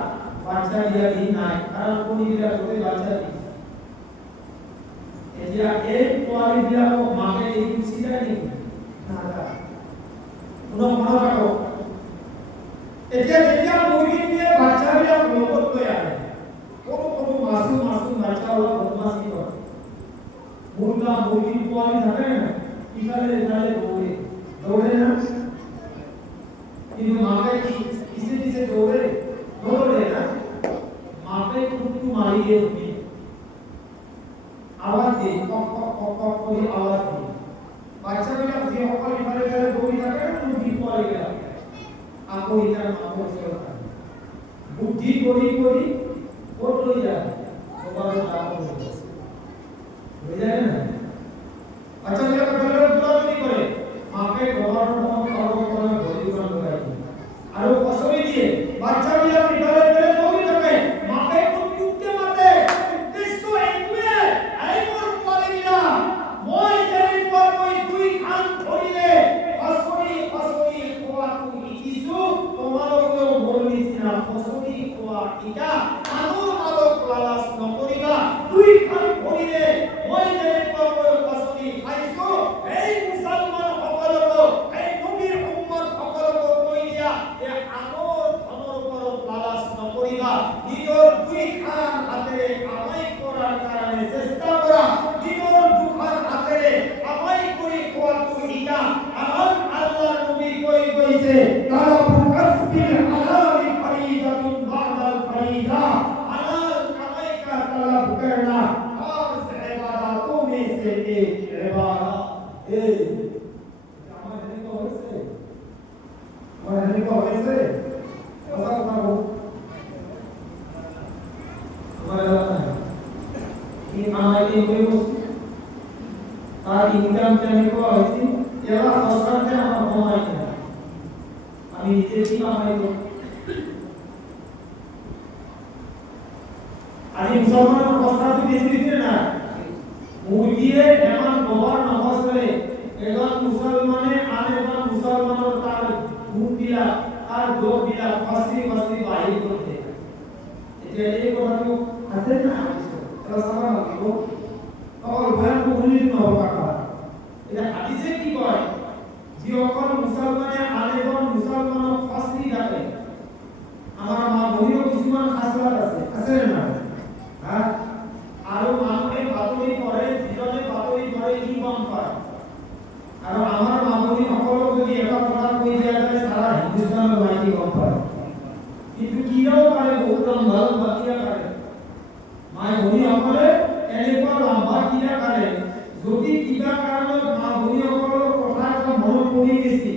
বাচ্চা দিয়া দিন নাই কাৰণ কণিবিলাক গোটেই বাচ্চা দিয়ে। এতিয়া এই পোৱালিবিলাকক মাকে এৰি চিধাই নেকি? নাযায়। মনত ৰাখক। এতিয়া যেতিয়া মুরগিটোৱে বাচ্চাবিলাক লগত লৈ আহে সৰু মাছুম বাচ্চা অলপ বদমাছি কৰে, মুরগির পোৱালি থাকে না ইফালে ইফালে দৌড়ে না, কিন্তু মাকে পিছে পিছে দৌড়ে না, মাকে কুটু মারি দিয়ে উঠি আওয়াজ দিয়ে কক কক কক কক করে আওয়াজ দিয়ে বাচ্চাবিলাক যে সকল ইফালে ইফালে দৌড়ি থাকে না মুরগির পোৱালিবিলাক আকৌ এটাৰ মাকৰ ওচৰত বুদ্ধি কৰি ক'ত লৈ যায়? এবারে দাম হয়ে যায় না আচ্ছা এটা কতগুলো দূরাদূরি করে মাকে গভর্নমেন্ট কারো করে গরিবান লাগাই আর ফসলি দিয়ে বাচ্চা মিলা বিদ্যালয়ে গেলে নবী থাকে মাকে কুটুকে মাতে উদ্দেশ্য এইগুয়ে এই মোর কোয়ালিটিনা মই যেই পর মই দুই খান ধরিলে ফসলি কোয়া তুই ইসু তোমারও বলিস না ফসলি কোয়া ইটা আনুর মালক লালাস নকরিবা দুই খান ধরিলে মই যেই পর মই ফসলি খাইছো এই মুসলমান সকলক এই নবীর উম্মত সকলক কই দিয়া এ আনুর ধনর উপর লালাস নকরিবা নিজর দুই খান হাতে কামাই করার কারণে চেষ্টা করা নিজর দুখান হাতে কামাই করি কোয়া তুই ইটা আর আল্লাহর নবী কই কইছে তারা কাসবিল হালাল ফরিদাতুন বাদাল ফরিদা হালাল কামাই का तलब करना फर्ज इबादतों में से एक इबादत है हमारे को वैसे ऐसा होता हो हमारे लगता है कि हमारे कोई तार इनकम जाने को ऐसी यार अवसर से हम कमाई है अभी इसे भी कमाई तो আজি মুসলমানের অবস্থা তো বেশি দিতে না মুরগিয়ে এমন গোবর নমস করে এজন মুসলমানে আরেকজন মুসলমানের তার গুণ দিলা আর দোষ দিলা ফাঁসি বাহির করতে এটা এই কথা তো আছে না এটা সাধারণ কি और बयान को उन्हीं न होगा का এটা হাদিসে কি কয় যে অকল মুসলমানে আরেকজন মুসলমানের ফাঁসি যাবে আমার মা বলিও কিছুমান খাসলাত আছে না আৰু মানুহে বাতৰি পঢ়ে যিজনে বাতৰি পঢ়ে কি গম পায় আৰু আমাৰ মানুহে সকলো যদি এটা কথা কৈ দিয়া যায় সারা হিন্দুস্তানৰ মাইকি গম পায় কিন্তু কিয়ও পাৰে বহুত ভাল বাকিয়া কৰে মাই ভনী সকলে এনেকুৱা লম্বা কিয়া কৰে যদি কিবা কাৰণত মা ভনী সকলৰ কথা এটা মনত পৰি গৈছে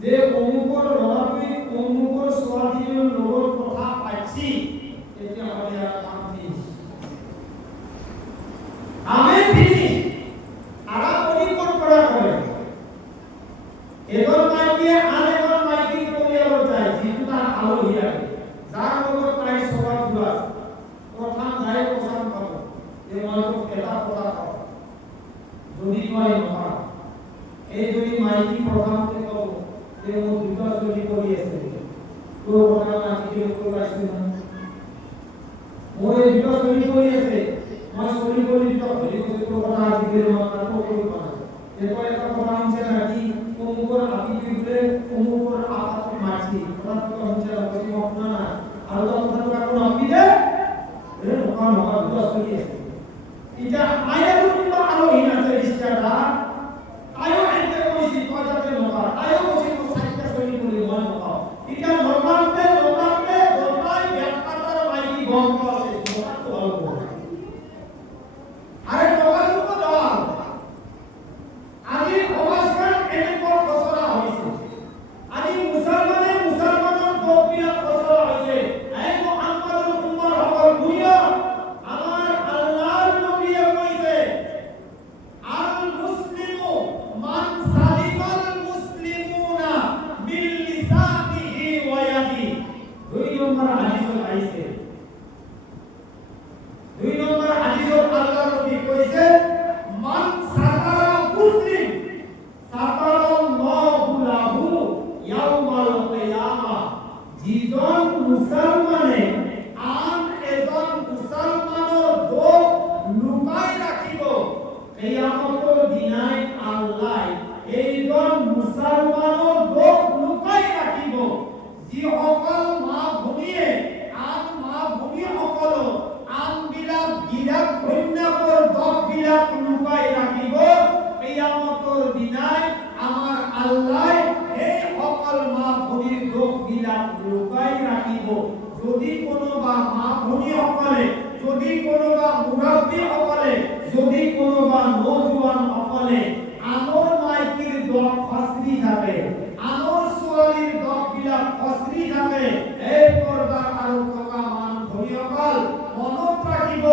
যে অমুকৰ ল'ৰাটোৱে অমুকৰ ছোৱালীৰ লগত কথা পাইছি তেতিয়া হ'লে শান্তি আমি ফিনি আরা পরিকর করা করে এবার মাইকে আরেকবার মাইকে পরিয়ালো যায় যেটা আলো হিয়া যার লগত তাই সবার দুয়া প্রথম যায় প্রথম করো এই মাইক কেটা কথা কও যদি কয় না এই যদি মাইকি প্রথম তে কও যে ও দুটো যদি করি আছে তো কথা না কি করে আসবে না মোরে দুটো যদি করি আছে মই সরি করি তো হলি তো কথা দিলে মাত্র তো করি পারে এরপর একটা কথা হচ্ছে নাকি অমুকর আপি দিলে অমুকর আপাত মাছি কথা তো হচ্ছে বসি না আর তো কথা তো কোন আপি দে এ ওখান ওখান তো সরি আছে এটা আয়া তো আলো হিনা তে ইস্তাটা আয়ো এতে কইছি কথাতে নকা আয়ো কইছি তো সাইটা সরি করি মন নকা এটা নরমালতে দোনাই ব্যাখ্যাটার মাইকি গম্প আছে নকা তো ভালো আরে নগার তো দাও আজি অবস্থান এনেকো বছরা হইছে আজি মুসলমানের গোপিয়া বছরা হইছে এই মুহাম্মদুর উম্মার হকল দুনিয়া আমার আল্লাহর নবী কইছে আল মুসলিমু মান সালিমাল মুসলিমুনা বিল লিসানিহি ওয়া ইয়াদি দুই নম্বর হাদিস আইছে দুই নম্বর হাদিস আল্লাহর নবী কইছে মান সাতারা মুসলিম সাতারাল্লাহু লাহু ইয়াউমাল কিয়ামা যিজন মুসলমানে আন এজন মুসলমানৰ দোষ লুকাই ৰাখিব কিয়ামতৰ দিনাই আল্লাহ এইজন মুসলমানৰ দোষ লুকাই ৰাখিব যিসকল মা ভনীয়ে আন মা ভনীসকল আন বিলাক গিলাক কন্যাকৰ দোষ বিলাক লুকাই ৰাখিব কিয়ামতৰ দিনাই আমাৰ আল্লাহ এই সকল মা ভনীৰ দোষ বিলাক লুকাই ৰাখিব যদি কোনোবা মা ভনীসকলে যদি কোনোবা মুৰব্বীসকলে যদি কোনোবা নজুৱান সকলে আনৰ মাইকীৰ দোষ ফাঁচি থাকে আনৰ ছোৱালীৰ দোষ বিলাক ফাঁচি থাকে এই পৰ্দাৰ আৰু থকা মান ভনীসকল মনত ৰাখিব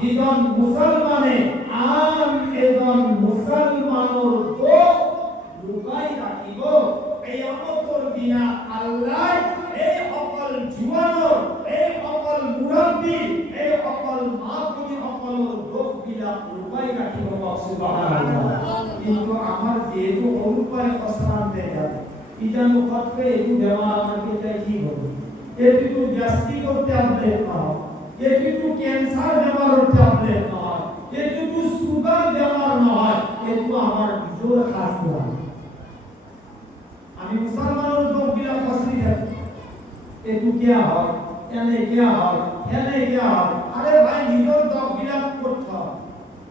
যিজন মুসলমানে আম এজন মুসলমানৰ দুখ লুকাই ৰাখিব কিয়ামতৰ দিনা আল্লাহ এই অকল জুৱানৰ এই অকল মুৰব্বী এই অকল মাতৃ সকলৰ দুখ বিলাক লুকাই ৰাখিব সুবহানাল্লাহ কিন্তু আমাৰ যেহেতু অনুপায় কসমান দেখা ইজানো কতকে এই বেমাৰ আমাকে তাই কি হবে এটুকু গ্যাস্ট্রিক ট্যাবলেট খাও এটুকু ক্যান্সার বেমারের ট্যাবলেট নয় এটুকু সুগার বেমার নয় এটুকু আমার জোর খাস না আমি মুসলমানের লোক বিলা ফসলি থাকি এটু কি হয় এনে কি হয় এনে কি হয় আরে ভাই নিজের দক বিলা করতে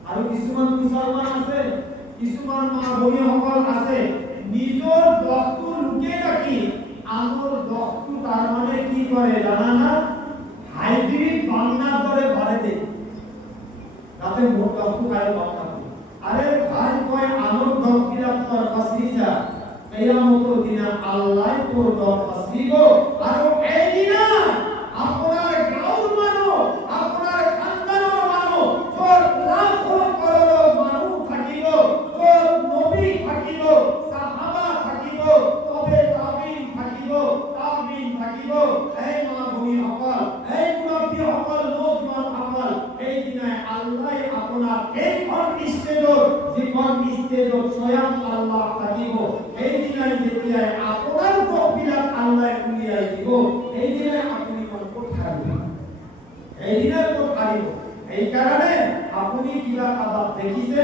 আর কিছুমান মুসলমান আছে কিছুমান মা বই সকল আছে নিজের দকটো লুকিয়ে রাখি আমার দকটো তার মানে কি করে জানা না হাইব্রিড বাংলা করে ভরে দে তাতে মোট দকটো খায় বাংলা আরে ভাই কয় আমার দক বিলা তোর ফসলি যা কিয়ামতের দিনা আল্লাহ তোর দক ফসলিব আর এই দিনা আপনার গাঁর মানো আপনার খানদানের মানো তোর লাখ করোড় মানুষ থাকিব তোর নবী থাকিব সাহাবা থাকিব তবে তাবিন থাকিব এই মা ভূমি সকল এই মুরব্বী সকল নওজোয়ান সকল এই দিনে আল্লাহ আপনার এই স্টেজৰ যিখন স্টেজত স্বয়ং আল্লাহ থাকিব এই দিনে যেতিয়া আপোনাৰ দোষবিলাক আল্লাহ উলিয়াই দিব এই দিনে আপুনি কোন থাকিব এই দিনে কোন থাকিব এই কারণে আপনি কিবা কাবাব দেখিছে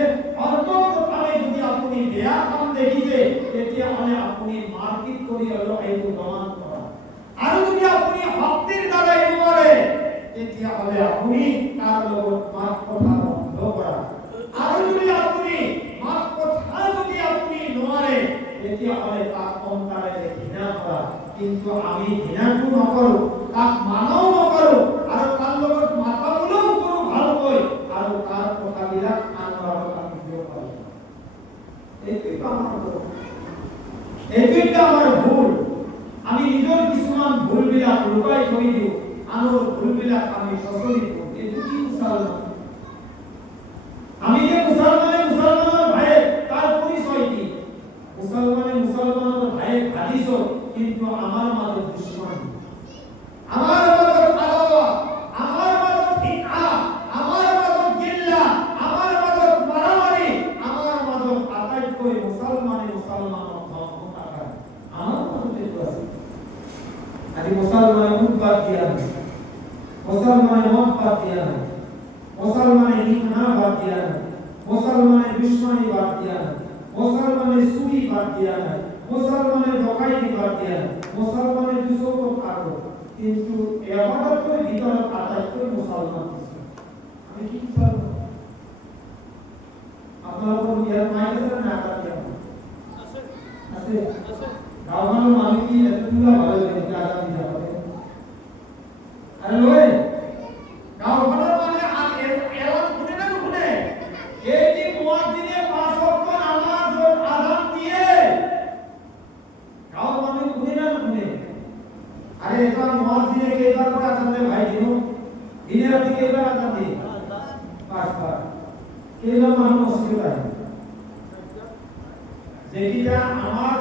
অন্ততভাবে যদি আপনি বেয়া কাম দেখিছে তেতিয়া হলে আপনি মারপিট কৰি হলো এইটো দমন কৰা আৰু যদি আপনি শক্তিৰ দ্বাৰা নোৱাৰে তেতিয়া হলে আপনি তাৰ লগত মাত কথা বন্ধ কৰা আৰু যদি আপনি মাত কথা যদি আপনি নোৱাৰে তেতিয়া হলে তাক অন্তৰে ঘৃণা কৰা কিন্তু আমি ঘৃণাটো নকৰো তাক মানও নকৰো আৰু তাৰ লগত মাতা বলেও কৰো ভালকৈ আৰু তাৰ কথাবিলাক আনৰ আগত আমি দিব পাৰো এইটোৱেই আমাৰ ভুল আমি নিজৰ কিছুমান ভুলবিলাক লুকাই থৈ দিওঁ আনৰ ভুলবিলাক আমি সচৰি দিওঁ এইটো কি মুছলমান আমি যে মুছলমানৰ ভাই তাৰ পৰিচয় কি মুছলমানৰ ভাই ভাবিছ কিন্তু আমাৰ মাজত দুশ্মন আমাৰ মাজত আদালত আমাৰ মাজত হিংসা আমাৰ মাজত গিল্লা আমাৰ মাজত মারামারি আমাৰ মাজত আটাইতকৈ মুছলমানৰ ধৰ্ম থকা আমাৰ মাজত এইটো আছে আজি মুছলমানে উৎপাত দিয়া নাই মুছলমানে মদ বাদ দিয়া নাই মুছলমানে হিংসা বাদ দিয়া নাই মুছলমানে দুশ্মনী বাদ দিয়া নাই মুছলমানে চুরি বাদ দিয়া নাই মুছলমানে ডকাইতি বাদ দিয়া নাই মুছলমানে দুচৌকত কাটো কিন্তু এবাৰতকৈ ভিতৰত আটাইতকৈ মুছলমান আমি কি মুছলমান আপোনালোকৰ ইয়াত মাইক আছে না আছে আছে গাঁৱৰ মানুহ কি এতোলা ভালো লাগে আজাদ দিয়া পাবে আৰু লয় গাঁৱৰ মানে এলান শুনে না শুনে এই যে মুয়াজ্জিনে 5 ওয়াক্ত নামাজ আযান দিয়ে গাঁৱৰ মানুহ শুনে না শুনে আরে এটা মুয়াজ্জিনে কেইবার করে আযান দেয় ভাই দিনে রাতে কেইবার আযান দেয় 5 বার কেইবার মানুষ মসজিদে যায় যেটা আমার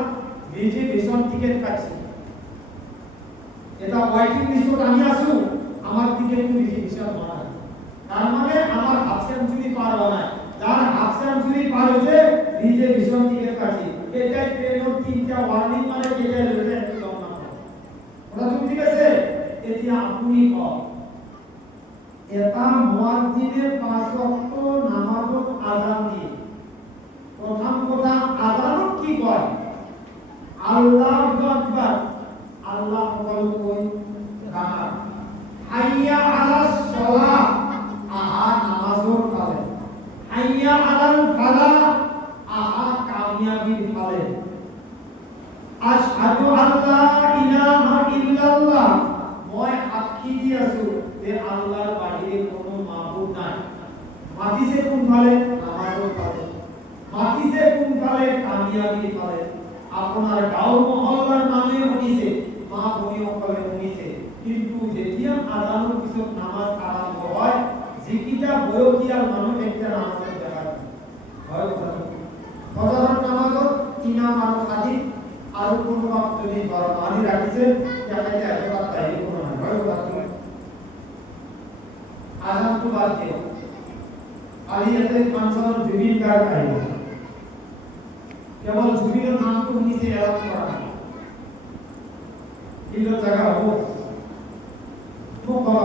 রিজার্ভেশন টিকেট কাটছে এটা ওয়েটিং লিস্টত আমি আছো আমার টিকেট রিজার্ভেশন হয় তার মানে আমার হাফ সেঞ্চুরি পার হয় যার হাফ সেঞ্চুরি পার হচ্ছে রিজার্ভেশন টিকেট কাটছে এটাই ট্রেনের তিনটা ওয়ার্নিং মানে যেটা রেলওয়ে একটু কম না ওটা ঠিক আছে এতিয়া আপনি কম এটা মুয়াজ্জিনে 5 ওয়াক্ত নামাজত আযান দিয়ে প্রথম কথা আযানত কি কয় আল্লাহু আকবার আল্লাহ বল কই কামা হাইয়া আলাস সালাহ আহা নামাজের কালে হাইয়া আলাল ফালাহ আহা কামিয়াবির ফালে আশহাদু আল্লা ইলাহা ইল্লাল্লাহ মই সাক্ষী দি আছো যে আল্লাহর বাহিরে কোনো মাবুদ নাই মাটিছে কোন ফালে নামাজের ফালে মাটিছে কোন ফালে কামিয়াবির ফালে আপনার গাঁও মহল্লার নামে শুনিছে মা ভনী সকলে শুনিছে কিন্তু যেতিয়া আজানৰ পিছত নামাজ আৰম্ভ হয় যিকিটা বয়সীয়াল মানুহ এতিয়া নামাজত দেখা যায় হয় কথাটো ফজৰৰ নামাজত ইমাম আৰু খাদিম আৰু কোনোবা যদি মানি ৰাখিছে তেখেতে একেবাৰে বাহিৰ কোনো নাই হয় কথাটো আজানটো বাদ দিয়ক কালি ইয়াতে ফাংচনৰ জুবিন গাৰ্গ আহিব কেৱল জুবিনৰ নামটো শুনিছে এলান কৰা নাই ফিল্ডৰ জায়গা হ'ব মোক কবা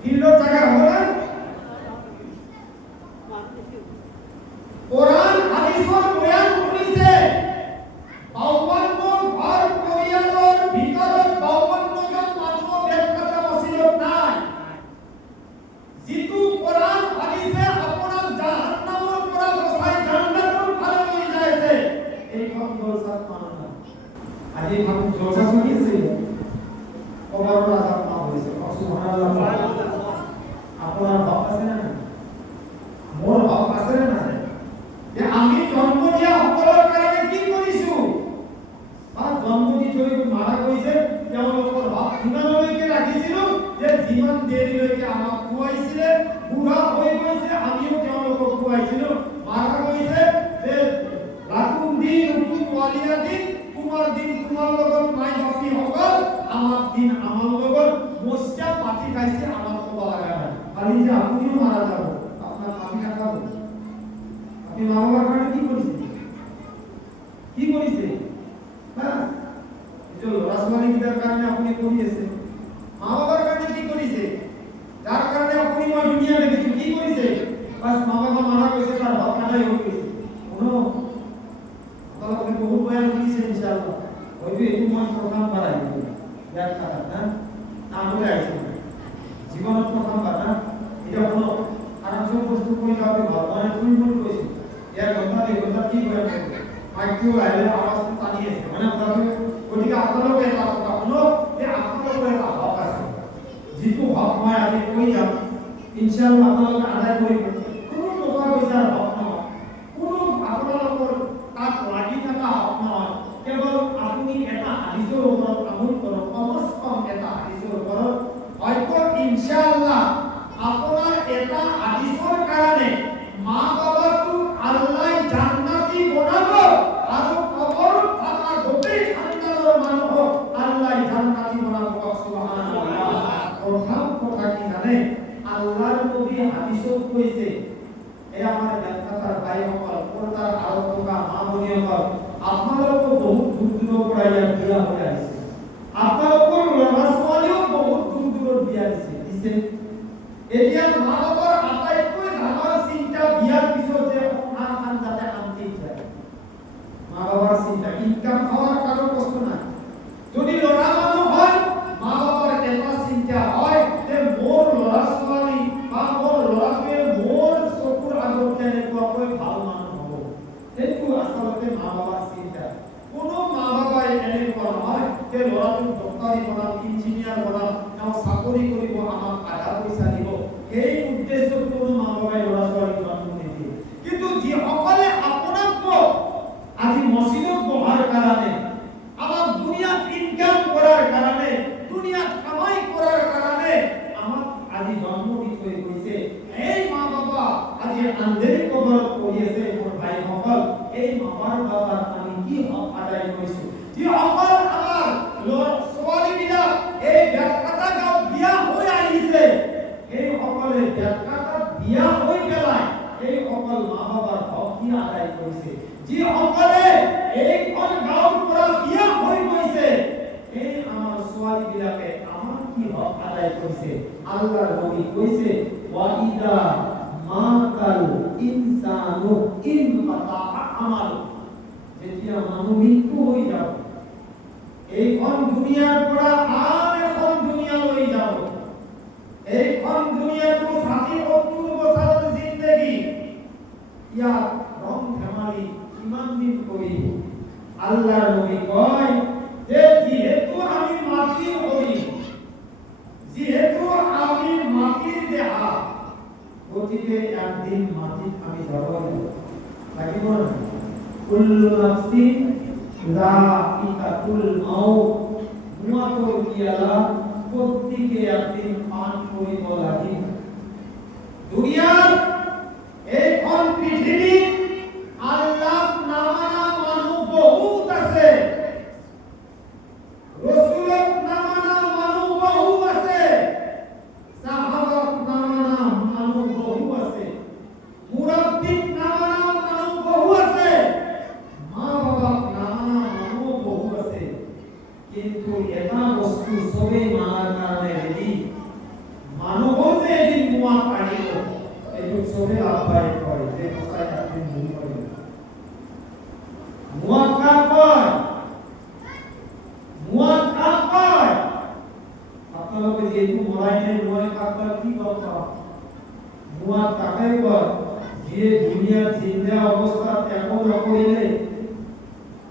ফিল্ডৰ জায়গা হ'ব না কোরআন হাদিসৰ বয়ান শুনিছে 52 ঘৰ পৰিয়ালৰ ভিতৰত 52 জন মানুহ ব্যক্তিগত মছজিদত নাই যিটো কোরআন হাদিসে আপোনাক জাহান্নামৰ পৰা বচাই জান্নাতৰ ফালে লৈ যাইছে এইখন জলসাত মানুহ নাই আজি মানুহ জলসা শুনি আছে কবৰৰ আজাব না হৈছে সুবহানাল্লাহ আপোনাৰ হক আছে না মোৰ হক আছে না যে আমি জন্ম দিয়া সকলৰ কাৰণে কি কৰিছো আর জন্ম দি থৈ মাৰা গৈছে তেওঁলোকৰ হক কিমানলৈকে ৰাখিছিলো যে যিমান দেৰিলৈকে আমাক খুৱাইছিলে বুঢ়া হৈ গৈছে আমিও তেওঁলোকক খুৱাইছিলো মাৰা গৈছে যে লাকুম দিন ওয়ালিয়া দিন তোমাৰ দিন তোমাৰ লগত মাই বাপি সকল আমাৰ দিন আমাৰ লগত মস্যা পাতি খাইছে আমাৰ ক'ব লগা নাই খালি যে আপুনিও মাৰা যাব আপোনাৰ মাটি নাখাব আপনি মা বাবার কারণে কি করেছে হ্যাঁ এই যে রাসমালিকদের কারণে আপনি করিয়েছে মা বাবার কারণে কি করেছে যার কারণে আপনি ওই দুনিয়া দেখেছেন কি করেছে বাস মা বাবা মারা গেছে তার হক আদায় হয়ে গেছে কোনো আল্লাহ আপনি বহু বয়ান করেছেন ইনশাআল্লাহ ওই যে এই মন প্রোগ্রাম বাড়াই দেখ টাকা না না বলে আছে জীবনের প্রোগ্রাম বাড়া এটা কোনো আরামসে বস্তু কই যাবে ভাবনা তুমি মন কইছে এক ঘন্টা দুই ঘন্টা কি করে মাইক্রো আইলে আওয়াজ টানিয়ে আছে মানে আপনাদের ওদিকে আপনাদেরও এটা কথা হলো যে আপনাদেরও এটা হক আছে যেহেতু হক হয় আমি কই যাব ইনশাআল্লাহ আপনারা আদায় করি কোনো টাকা পয়সার হক নয় কোনো আপনাদের কাজ লাগি থাকা হক নয় কেবল আপনি এটা হাদিসের উপর আমল করুন কমসকম এটা হাদিসের উপর হয়তো ইনশাআল্লাহ আপনার এটা হাদিসের কারণে মা বাবাকে আল্লাহ জান্নাতি বানাবো আর কবর থাকা গোটেই খানদানের মানুষ আল্লাহ জান্নাতি বানাবো সুবহানাল্লাহ প্রথম কথা কি জানে আল্লাহর নবী হাদিসত কইছে এই আমার ব্যাখ্যাতার ভাই সকল পর্দার আলো থকা মা বোন সকল আপনাদেরকে বহুত দূর দূর পড়াইয়া বিয়া হয়ে আছে আপনাদের ল'ৰা ছোৱালীও বহুত দূর দূর বিয়া দিছে এতিয়া মা বাবার আটাইতকৈ ডাঙৰ চিন্তা বিয়াৰ পিছত যে সন্তান যাতে শান্তিত যায় মা বাবার চিন্তা ইনকাম হওয়ার কারো কষ্ট নাই যদি ল'ৰা মানুহ হয় মা বাবার এটা চিন্তা হয় যে মোৰ ল'ৰা ছোৱালী বা মোৰ ল'ৰাটোৱে মোৰ চকুৰ আগত কেনেকুৱাকৈ ভাল মানুহ হ'ব সেইটো আচলতে মা বাবার চিন্তা কোনো মা বাবাই এনেকুৱা নহয় যে ল'ৰাটোক ডক্টৰী বনাম ইঞ্জিনিয়াৰ বনাম তেওঁ চাকৰি কৰিব আমাক আধা পইচা দিব এই উদ্দেশ্যত কোনো মা বাবাই ল'ৰা ছোৱালীক জন্ম নিদিয়ে কিন্তু যিসকলে আপোনাক আজি মসজিদত বহাৰ কাৰণে আমাক দুনিয়াত ইনকাম কৰাৰ কাৰণে দুনিয়াত কামাই কৰাৰ কাৰণে আমাক আজি জন্ম দি থৈ গৈছে এই মা বাবা আজি আন্ধেৰি কবৰত পৰি আছে মোৰ ভাইসকল এই মা বাবাৰ আমি কি হক আদায় কৰিছো যিসকল আমাৰ ল'ৰা ছোৱালীবিলাক এই ব্যাখ্যাতা গাঁৱত বিয়া হৈ আহিছে এই সকলে ব্যাখ্যাতা বিয়া হৈ পেলাই এই সকল মা বাবাৰ হক কি আদায় কৰিছে যিসকলে এইখন গাঁৱৰ পৰা বিয়া হৈ গৈছে এই আমাৰ ছোৱালীবিলাকে আমাৰ কি হক আদায় কৰিছে আল্লাহৰ নবী কৈছে ওয়াইদা মাতাল ইনসানু ইনকাতা আমাল যেতিয়া মানুহ মৃত্যু হৈ যাব এইখন দুনিয়াৰ পৰা আন এখন দুনিয়ালৈ যাব এইখন দুনিয়াটো 60-70 বছৰৰ জিন্দগী ইয়াত ৰং ধেমালি কিমান দিন কৰিব আল্লাহৰ নবী কয় যে যিহেতু আমি মাটিৰ কৰি যিহেতু আমি মাটিৰ দেহা গতিকে একদিন মাটিত আমি যাব লাগিব না কুল্লু নাফসিন যায়িকাতুল মাউত মুয়াতুল কিয়ালা প্রত্যেকে একদিন পান করিব লাগিব দুনিয়ার এইখন পৃথিবী আল্লাহ নামানা মানুষ বহুত আছে, রসুলক নামানা মানুষ বহু আছে, সাহাবাক নামানা মানুষ বহু আছে, মুরাব্বিক নামানা মানুষ বহু আছে, মা বাবাক নামানা মানুষ বহু আছে, কিন্তু এটা বস্তু সবে মানার কারণে রেডি মানুষ যে এদিন মুয়া পানিব এইটো সবে আহ্বান করে যে কথায় আপনি মনে করেন মুয়া কার কয়, মুয়া কার কয়, আপনারা যেহেতু মরাই নাই মুয়া কার কি কথা মুয়া কাকে কয় যে দুনিয়ার জিন্দা অবস্থা ত্যাগ না করিলে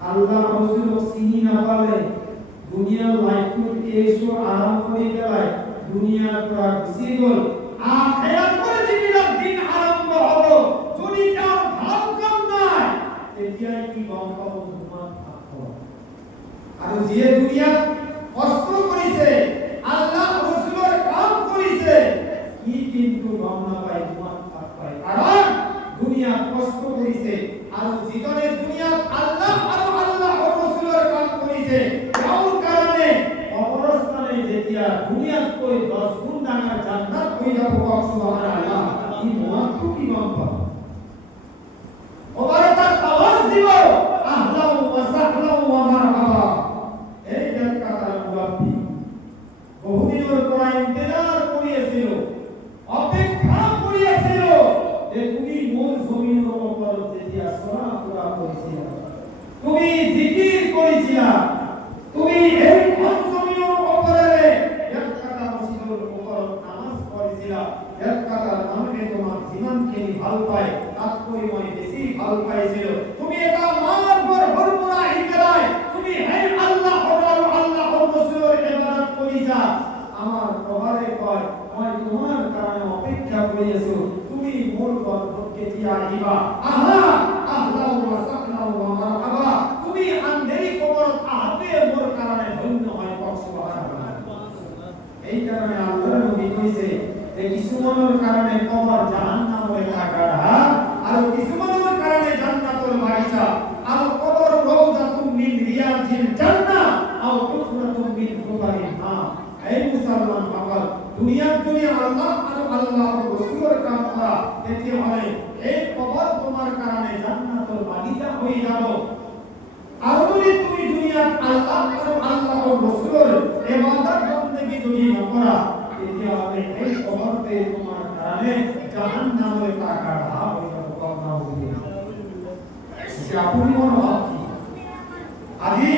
আল্লাহ রাসূল চিনি না পালে দুনিয়ার লাইফ এসো আরাম করে গেলায় দুনিয়ার পর গুছি গল আখিরাত করে জীবনের দিন আরম্ভ হলো যদি তার ভাব কম নাই তেতিয়াই কি গম পাবো তোমার থাকো আর যে দুনিয়া কষ্ট করেছে আল্লাহ রাসূলের কাম করেছে কি কিন্তু গম না পাই তোমার থাকো কারণ দুনিয়া কষ্ট করেছে আর জীবনে দুনিয়া আল্লাহ আর আল্লাহ রাসূলের কাম করেছে কারণ কারণে অবস্থানে যেতিয়া দুনিয়া কই 10 গুণ ডাঙার জান্নাত হই যাব সুবহানাল্লাহ কি মত কি গম পাবো ওবারে তার আওয়াজ দিব আহলাউ ওয়া সাহলাউ ওয়া মারহাবা এই জায়গা তার মুরাব্বি বহুদিনের পর ইন্তজার করিয়েছিল অপেক্ষা করিয়েছিল যে তুমি মোর জমিনের উপর যেতিয়া সরা পুরা করেছিল তুমি জিকির করেছিল তুমি এই জমিনের উপরে এক কথা মসজিদের উপর নামাজ পড়েছিল এক কথা নামে তোমার জীবনকে ভালো পায় তাৎপর্যময় বেশি ভালো পাইছিল তুমি এটা মার পর ভরপুরা হিকরায় তুমি হে আল্লাহ আর আল্লাহ রাসূলের ইবাদত করিছা আমার প্রভাবে কয় মই তোমার কারণে অপেক্ষা করিয়েছো তুমি মোর বরকতকে দিয়া দিবা আহা আল্লাহু ওয়া সাল্লাল্লাহু ওয়া মারহাবা তুমি আন্দেরি কবর আহাতে মোর কারণে ধন্য হয় সুবহানাল্লাহ এই কারণে আল্লাহর নবী কইছে যে কিছুমানের কারণে কবর জাহান্নামের কাটা আর কিছুমানের কারণে জান্নাতুল বাগিচা আর কবর রওজাতুম মিন রিয়াজিল জান্নাহ আও কুফরাতুম মিন ফুকারিন নার এই মুসলমান পাগল দুনিয়ার দুনিয়া আল্লাহ আর আল্লাহ রাসূলের কাম করা এটি হয় এই কবর তোমার কারণে জান্নাতুল বাগিচা হয়ে যাবে আর যদি তুমি দুনিয়ার আল্লাহ আর আল্লাহ রাসূলের ইবাদত বندگی যদি না করা এটি হবে এই কবরতে তোমার কারণে জাহান্নামের কাটা হয়ে যাবে কথা বলি যে আপনি মন ভাবছি আজি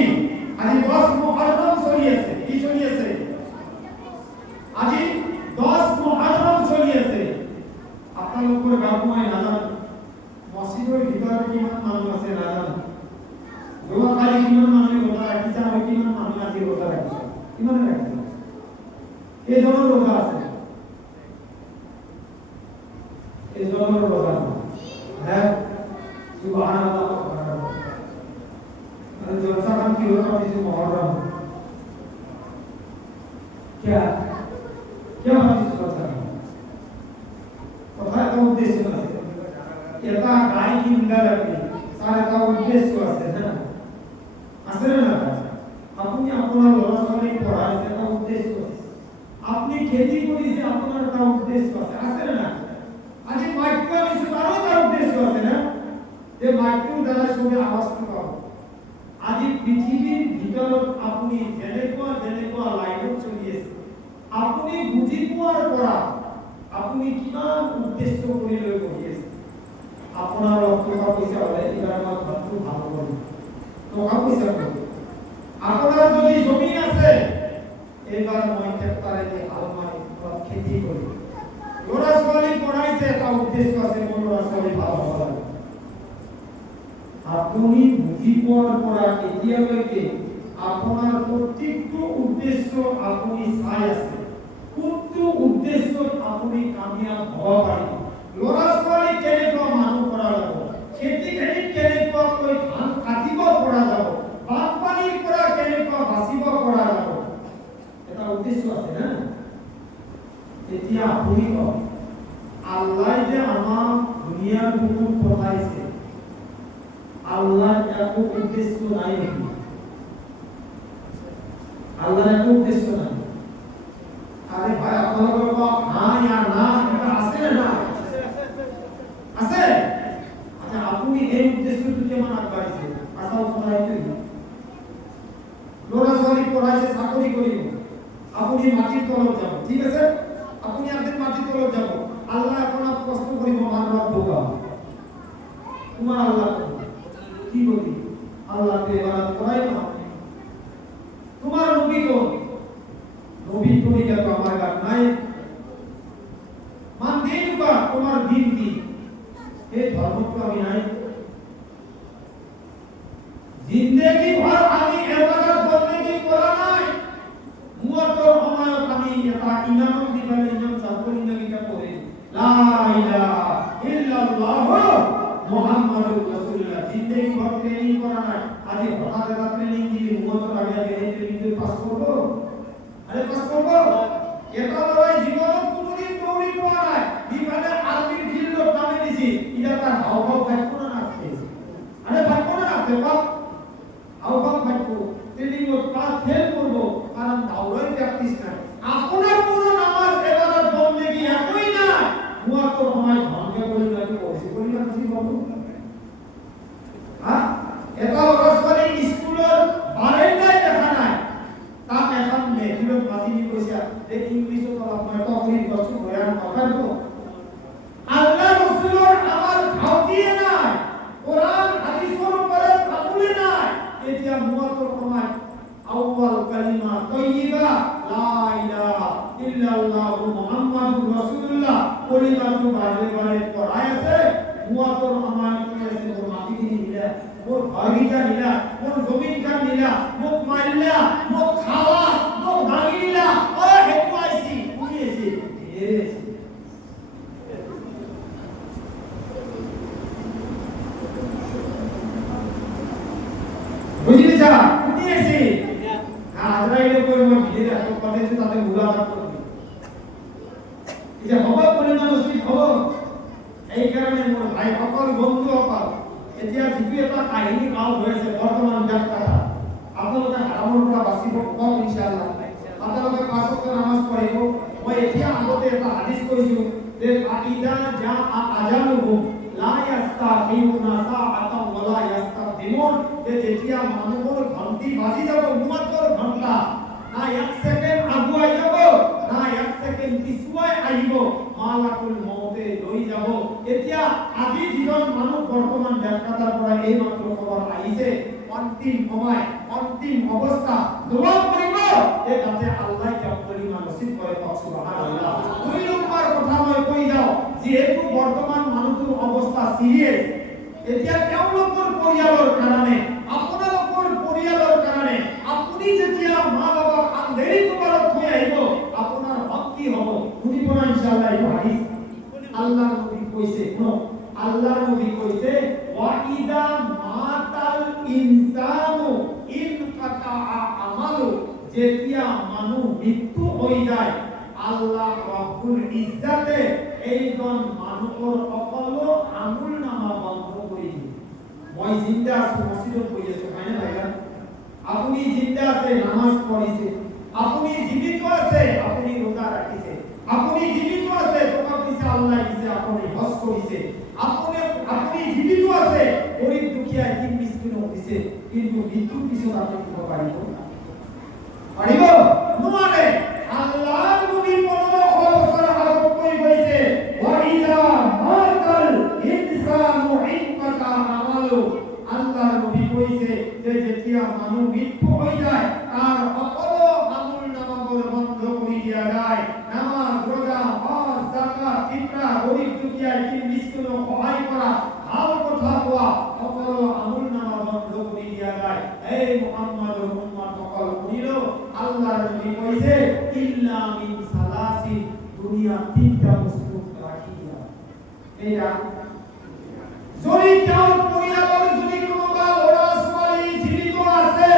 10 মুহররম চলিয়েছে কি চলিয়েছে আজি 10 মুহররম চলিয়েছে আপনাদের গাঁওয়ে না জানেন মসজিদের ভিতরে কিমান মানুষ আছে না জানেন গোয়া খালি কিমান মানুষ রোজা রাখিছে আর কিমান মানুষ আজি রোজা রাখিছে কিমান রাখিছে এই জনের রোজা আছে এই জনের রোজা হ্যাঁ সুবহানাল্লাহ আর জলসা কাম কি হলো কিছু মুহররম क्या क्या बात इस কথা কথা का उद्देश्य আছে এটা গায় কি নিন্দা রাখবে সারা का उद्देश्य আছে না আছে না আপনি আপনার লড়াচড়ি পড়ায় সেটা উদ্দেশ্য আছে আপনি খেতি করেছে আপনার একটা উদ্দেশ্য আছে না আজ মাইক্রো কিছু তারও তার উদ্দেশ্য আছে না যে মাইক্রো দ্বারা সঙ্গে আওয়াজ পাবো আজ পৃথিবীর ভিতর আপনি জেনেকোয়া লাইন চলিয়েছে আপনি বুঝি পাওয়ার পড়া আপনি কিমান উদ্দেশ্য করে লই বহিয়েছে আপনার লক্ষ্যটা পয়সা হলে এবার আমার ভালো ভালো করে টাকা পয়সা করবে আপনার যদি জমি আছে এবার মই টেক্টারে দিয়ে আলমারি খেতি করি ওরা সবাই পড়াইছে একটা উদ্দেশ্য আছে ওরা সবাই ভালো হবে আপনি বুঝি পাওয়ার পড়া এতিয়ালৈকে আপনার প্রত্যেকটো উদ্দেশ্য আপনি চাই আছে কোনটো উদ্দেশ্য আপনি কামিয়াব হব পাৰিব লৰা ছোৱালী কেনেকুৱা মানুহ কৰা যাব খেতি কেনেকুৱা কৈ ধান কাটিব পৰা যাব বানপানীৰ পৰা কেনেকুৱা বাচিব পৰা যাব এটা উদ্দেশ্য আছে না এতিয়া আপুনি আল্লাহ যে আমার দুনিয়ার হুকুম পড়াইছে, আল্লাহ এত উদ্দেশ্য নাই নাকি? আল্লাহ এত উদ্দেশ্য নাই। আরে ভাই আপনারা বলবো হ্যাঁ ইয়া না, এটা আছে না? আছে। আচ্ছা আপনি এই উদ্দেশ্য যদি আমার আগবাড়িছে আসাও পড়াইতে লোরা সরি পড়াইছে চাকরি করিব, আপনি মাটির তলব যাব, ঠিক আছে? আপনি একদিন মাটির তলব যাব, আল্লাহ আপনার প্রশ্ন করিব মানব বোকা তোমার আল্লাহ কি বলি? আল্লাহ কে ইবাদত করাই না, তোমার নবী কোন? নবী তরিকা তো আমার কাছে নাই। মান দিন বা তোমার দিন কি? এই ধর্ম তো আমি নাই। জিন্দেগি ভর আমি ইবাদত বন্দেগি করা নাই। মুয়াত আমার আমি এটা ইমাম দিবালে ইমাম সাবরি নবীটা পড়ে লা ইলাহা ইল্লাল্লাহ মুহাম্মাদুর রাসূলুল্লাহ। জিন্দেগি ভর ট্রেনিং করা নাই। আজ হঠাৎ একটা ট্রেনিং দিলে মুয়াত আগে আগে এই ট্রেনিং পাস করব। আরে পাস করব এটা লড়াই জীবনত কোনদিন দৌড়ি পড়া নাই। দিবালে আর্মির ফিল্ড নামে দিছি, এটা তার হাওয়াও ফাইট না রাখতে। আরে ফাইট না রাখতে বাপ হাওয়াও ফাইট ট্রেনিং পাস ফেল করব, কারণ দাওরাই প্র্যাকটিস নাই। আপনার পুরো নামাজ ইবাদত বন্দেগি একই না। মুয়াত সময় ভাঙ্গে বলি না কি ওসি বলি না কি বলবো? হ্যাঁ এটা ওরসরে স্কুলের বারান্দায় দেখা নাই। তা এখন মেথিলত মাতিনি কইছা এই ইংলিশও তো আপনার তকরির বছর বয়ান করার তো আল্লাহ রাসূলের আমার খাওয়িয়ে নাই, কোরআন হাদিসের উপরে কাবুলে নাই। এটা মুয়াত সময় আউয়াল কালিমা তাইয়্যিবা লা ইলাহা ইল্লাল্লাহ মুহাম্মাদুর রাসূলুল্লাহ কলিমাতু বারে বারে পড়ায় আছে। মুয়াতর আমার কাছে মোর মাটি নিলা, মোর ভাগিটা নিলা, মোর জমিনটা নিলা, মোক মারলা, মোক খাওয়া, মোক ভাগিলা, ও হেতু আইছি বুঝিয়েছি এসে বুঝিয়েছা বুঝিয়েছি। আজরাইলে কই মই ভিড়ে এত কথা তাদের মুলাকাত করব, এটা হবে পরিমাণ নসিব হবে। এই কারণে মোর ভাই সকল বন্ধু সকল এতিয়া যিটো এটা কাহিনী গাঁও হয়েছে বর্তমান যাত্রা আপোনালোকে হাৰামৰ পৰা বাচিব কম ইনশাআল্লাহ। আপোনালোকে পাঁচ ওয়াক্ত নামাজ পঢ়িব। মই এতিয়া আগতে এটা হাদিস কৈছো যে আইদা জা আজানুহু লা ইস্তাখিউনা সাআতান ওয়ালা ইস্তাকদিমুন, যে যেতিয়া মানুহৰ ঘণ্টি বাজি যাব মুয়াত্তৰ ঘণ্টা, না এক সেকেন্ড আগুৱাই যাব না এক সেকেন্ড পিছুৱাই আহিব, মালাকুল মউতে লৈ যাব। এতিয়া আজি যিজন মানুহ বৰ্তমান যাত্ৰাৰ পৰা এই মাত্ৰ খবৰ আহিছে অন্তিম সময় অন্তিম অৱস্থা দোয়া কৰিব যে যাতে আল্লাহ কলিমা নসিব কৰে সুবহানাল্লাহ। দুই নম্বৰ কথা মই কৈ যাওঁ, যেহেতু বৰ্তমান মানুহটোৰ অৱস্থা সিৰিয়াছ, এতিয়া তেওঁলোকৰ পৰিয়ালৰ কাৰণে আপোনালোকৰ পৰিয়ালৰ কাৰণে আপুনি যেতিয়া মা বাবা আন্ধেৰি কুমাৰত থৈ আহিব আপোনাৰ হক কি হ'ব শুনিব না ইনশাআল্লাহ। এই হাদিস আল্লাহর নবী কইছে, শুনো আল্লাহর নবী কইছে ওয়া ইদা মাতাল ইনসানু ইনকাতা আমালু, যেতিয়া মানুহ মৃত্যু হৈ যায় আল্লাহ রাব্বুল ইজ্জাতে এইজন মানুহৰ সকলো আমুল নামা বন্ধ কৰি দিয়ে। মই জিন্দা আছো মসজিদত বহি আছো হয়নে ভাইয়া? আপনি জিন্দা আছে নামাজ পড়িছে, আপনি জীবিত আছে আপনি রোজা রাখিছে, আপনি জীবিত আছে টাকা পয়সা আল্লাহ দিছে আপনি হজ করিছে, আপনি জীবিত আছে গরিব দুঃখী এতিম মিসকিন দিছে, কিন্তু মৃত্যুর পিছনে আপনি কি পারিব? পারিব নোয়ারে। আল্লাহর নবী 15 বছর আরব কই হইছে ওয়া ইলা মাতাল ইনসানু ইনকাতা আমালু। আল্লাহর নবী কইছে যে যেতিয়া মানুষ মৃত্যু হই যায় তার সকল আমল নামাগুলো বন্ধ করে দেয়া যায়। নামাজ রোজা হজ যাকাত ফিতরা গরিব দুঃখী এতিম মিসকিন সহায় করা ভালো কথা কোয়া সকল আমল নামা বন্ধ করে দেয়া যায়। এই মুহাম্মদুর উম্মত সকল শুনিল আল্লাহর নবী কইছে ইল্লা মিন সালাসি, দুনিয়া তিনটা বস্তু রাখিয়া। এইটা যদি কেউ পরিয়ালের যদি কোনোবা ওরা ছোৱালী জীবিত আছে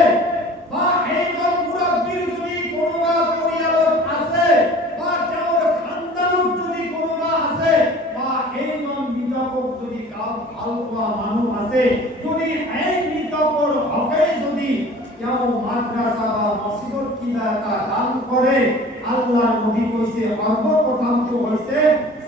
বা এইজন মুরব্বীর যদি কোনোবা পরিয়ালত আছে বা তেওঁৰ খানদানত যদি কোনোবা আছে সর্বপ্রথমটো হৈছে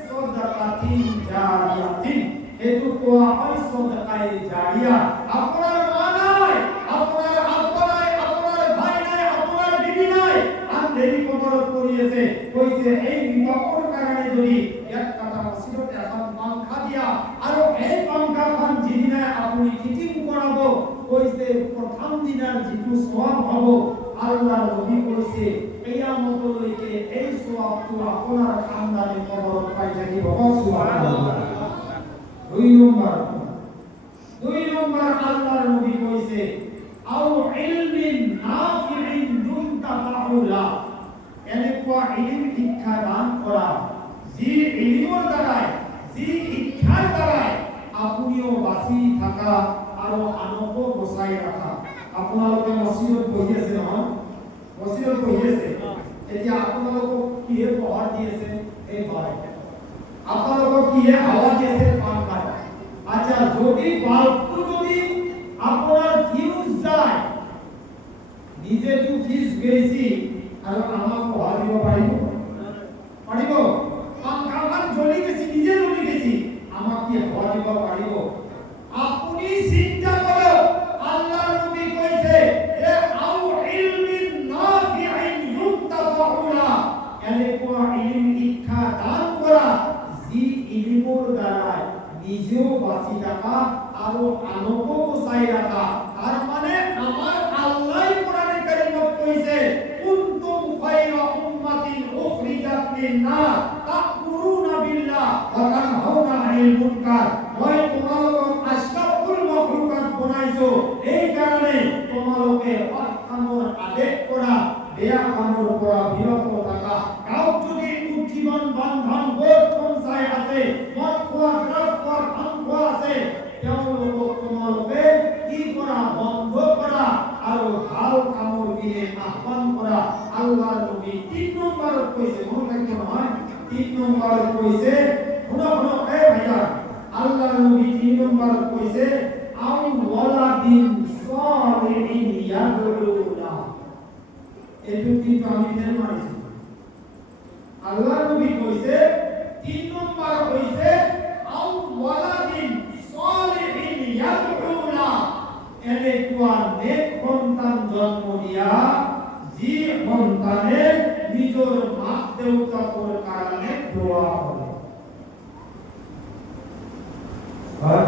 সদকাতিন জারিয়াতিন এটো কোৱা হয় সদকায়ে জারিয়া আপোনাৰ মা নাই আপোনাৰ আব্বা নাই আপোনাৰ ভাই নাই আপোনাৰ বিবি নাই আন্ধেৰি কবৰত পৰি আছে কৈছে এই বিপকৰ কাৰণে যদি এক কাটা মসজিদতে এখন পাংখা দিয়া আৰু এই পাংখাখন যিদিনা আপুনি ফিটিং কৰাব কৈছে প্ৰথম দিনাৰ যিটো সওয়াব হ'ব আল্লাহৰ নবী কৈছে কিয়ামতলৈকে এই সওয়াবটো আপোনাৰ খানদানে কবৰত পাই থাকিব সুবহানাল্লাহ দুই নম্বর আল্লাহর নবী কইছে আও ইলমিন নাফিইন যুনতাফাউলা এনেকুৱা ইলম শিক্ষা দান কৰা যি ইলমৰ দ্বাৰাই যি শিক্ষাৰ দ্বাৰাই আপুনিও বাচি থাকা আৰু আনকো বচাই ৰাখা আপোনালোকে মসজিদত বহি আছে নহয় মসজিদত বহি আছে এতিয়া আপোনালোকক কিহে পঢ়াৰ দি আছে এই হয় আপোনালোকক কিহে হাৱা দি আছে পাংখা আচ্ছা যদি বাল্বটো যদি আপনার ফিউজ যায় নিজে তো ফিউজ গেছি আর আমাক পঢ়া দিব পাৰিব পাংখাখন জ্বলি গেছি নিজে জ্বলি গেছি আমাক কি হাৱা দিব পাৰিব আপুনি চিন্তা কৰক আল্লাহৰ নবী কৈছে এ আউ ইলমিন নাফিইন যুনতাফাউলা এনেকুৱা ইলম শিক্ষা দান কৰা যি ইলমৰ দ্বাৰা নিজেও বাঁচি থাকা আৰু আনকো বচাই ৰাখা তাৰ মানে আমাৰ আল্লাহ কোরআনে কারীমত কৈছে কুনতুম খায়রা উম্মাতিন উখরিজাত লিন-নাস তা'মুরুনা বিল্লাহ ওয়া তানহাউনা আনিল মুনকার মই তোমালোকক আশরাফুল মাখলুকাত বনাইছো এই কাৰণে তোমালোকে সৎ কামৰ আদেশ কৰা বেয়া কামৰ পৰা বিৰত থাকা গাঁৱত যদি উজ্জীৱন বন্ধন বোধ পঞ্চায় আছে মদ খোৱা ড্ৰাগ খোৱা ভাং খোৱা আছে তেওঁলোকক তোমালোকে কি কৰা বন্ধ কৰা আৰু ভাল কামৰ দিনে আহ্বান কৰা আল্লাহৰ নবী 3 নম্বৰত কৈছে মন ৰাখিব নহয় 3 নম্বৰত কৈছে শুনক এই ভাইয়া আল্লাহৰ নবী 3 নম্বৰত কৈছে আউ ওয়ালাদিন সালিহিন ইয়াদউলা এটো কিন্তু আমি ফেল মাৰিছো আল্লাহৰ নবী কৈছে 3 নম্বৰ কৈছে আউ ওয়ালাদিন সালিহিন ইয়াদউলা এনেকুৱা নেক সন্তান জন্ম দিয়া যি সন্তানে নিজৰ মাক দেউতাকৰ কাৰণে দোৱা কৰে হয়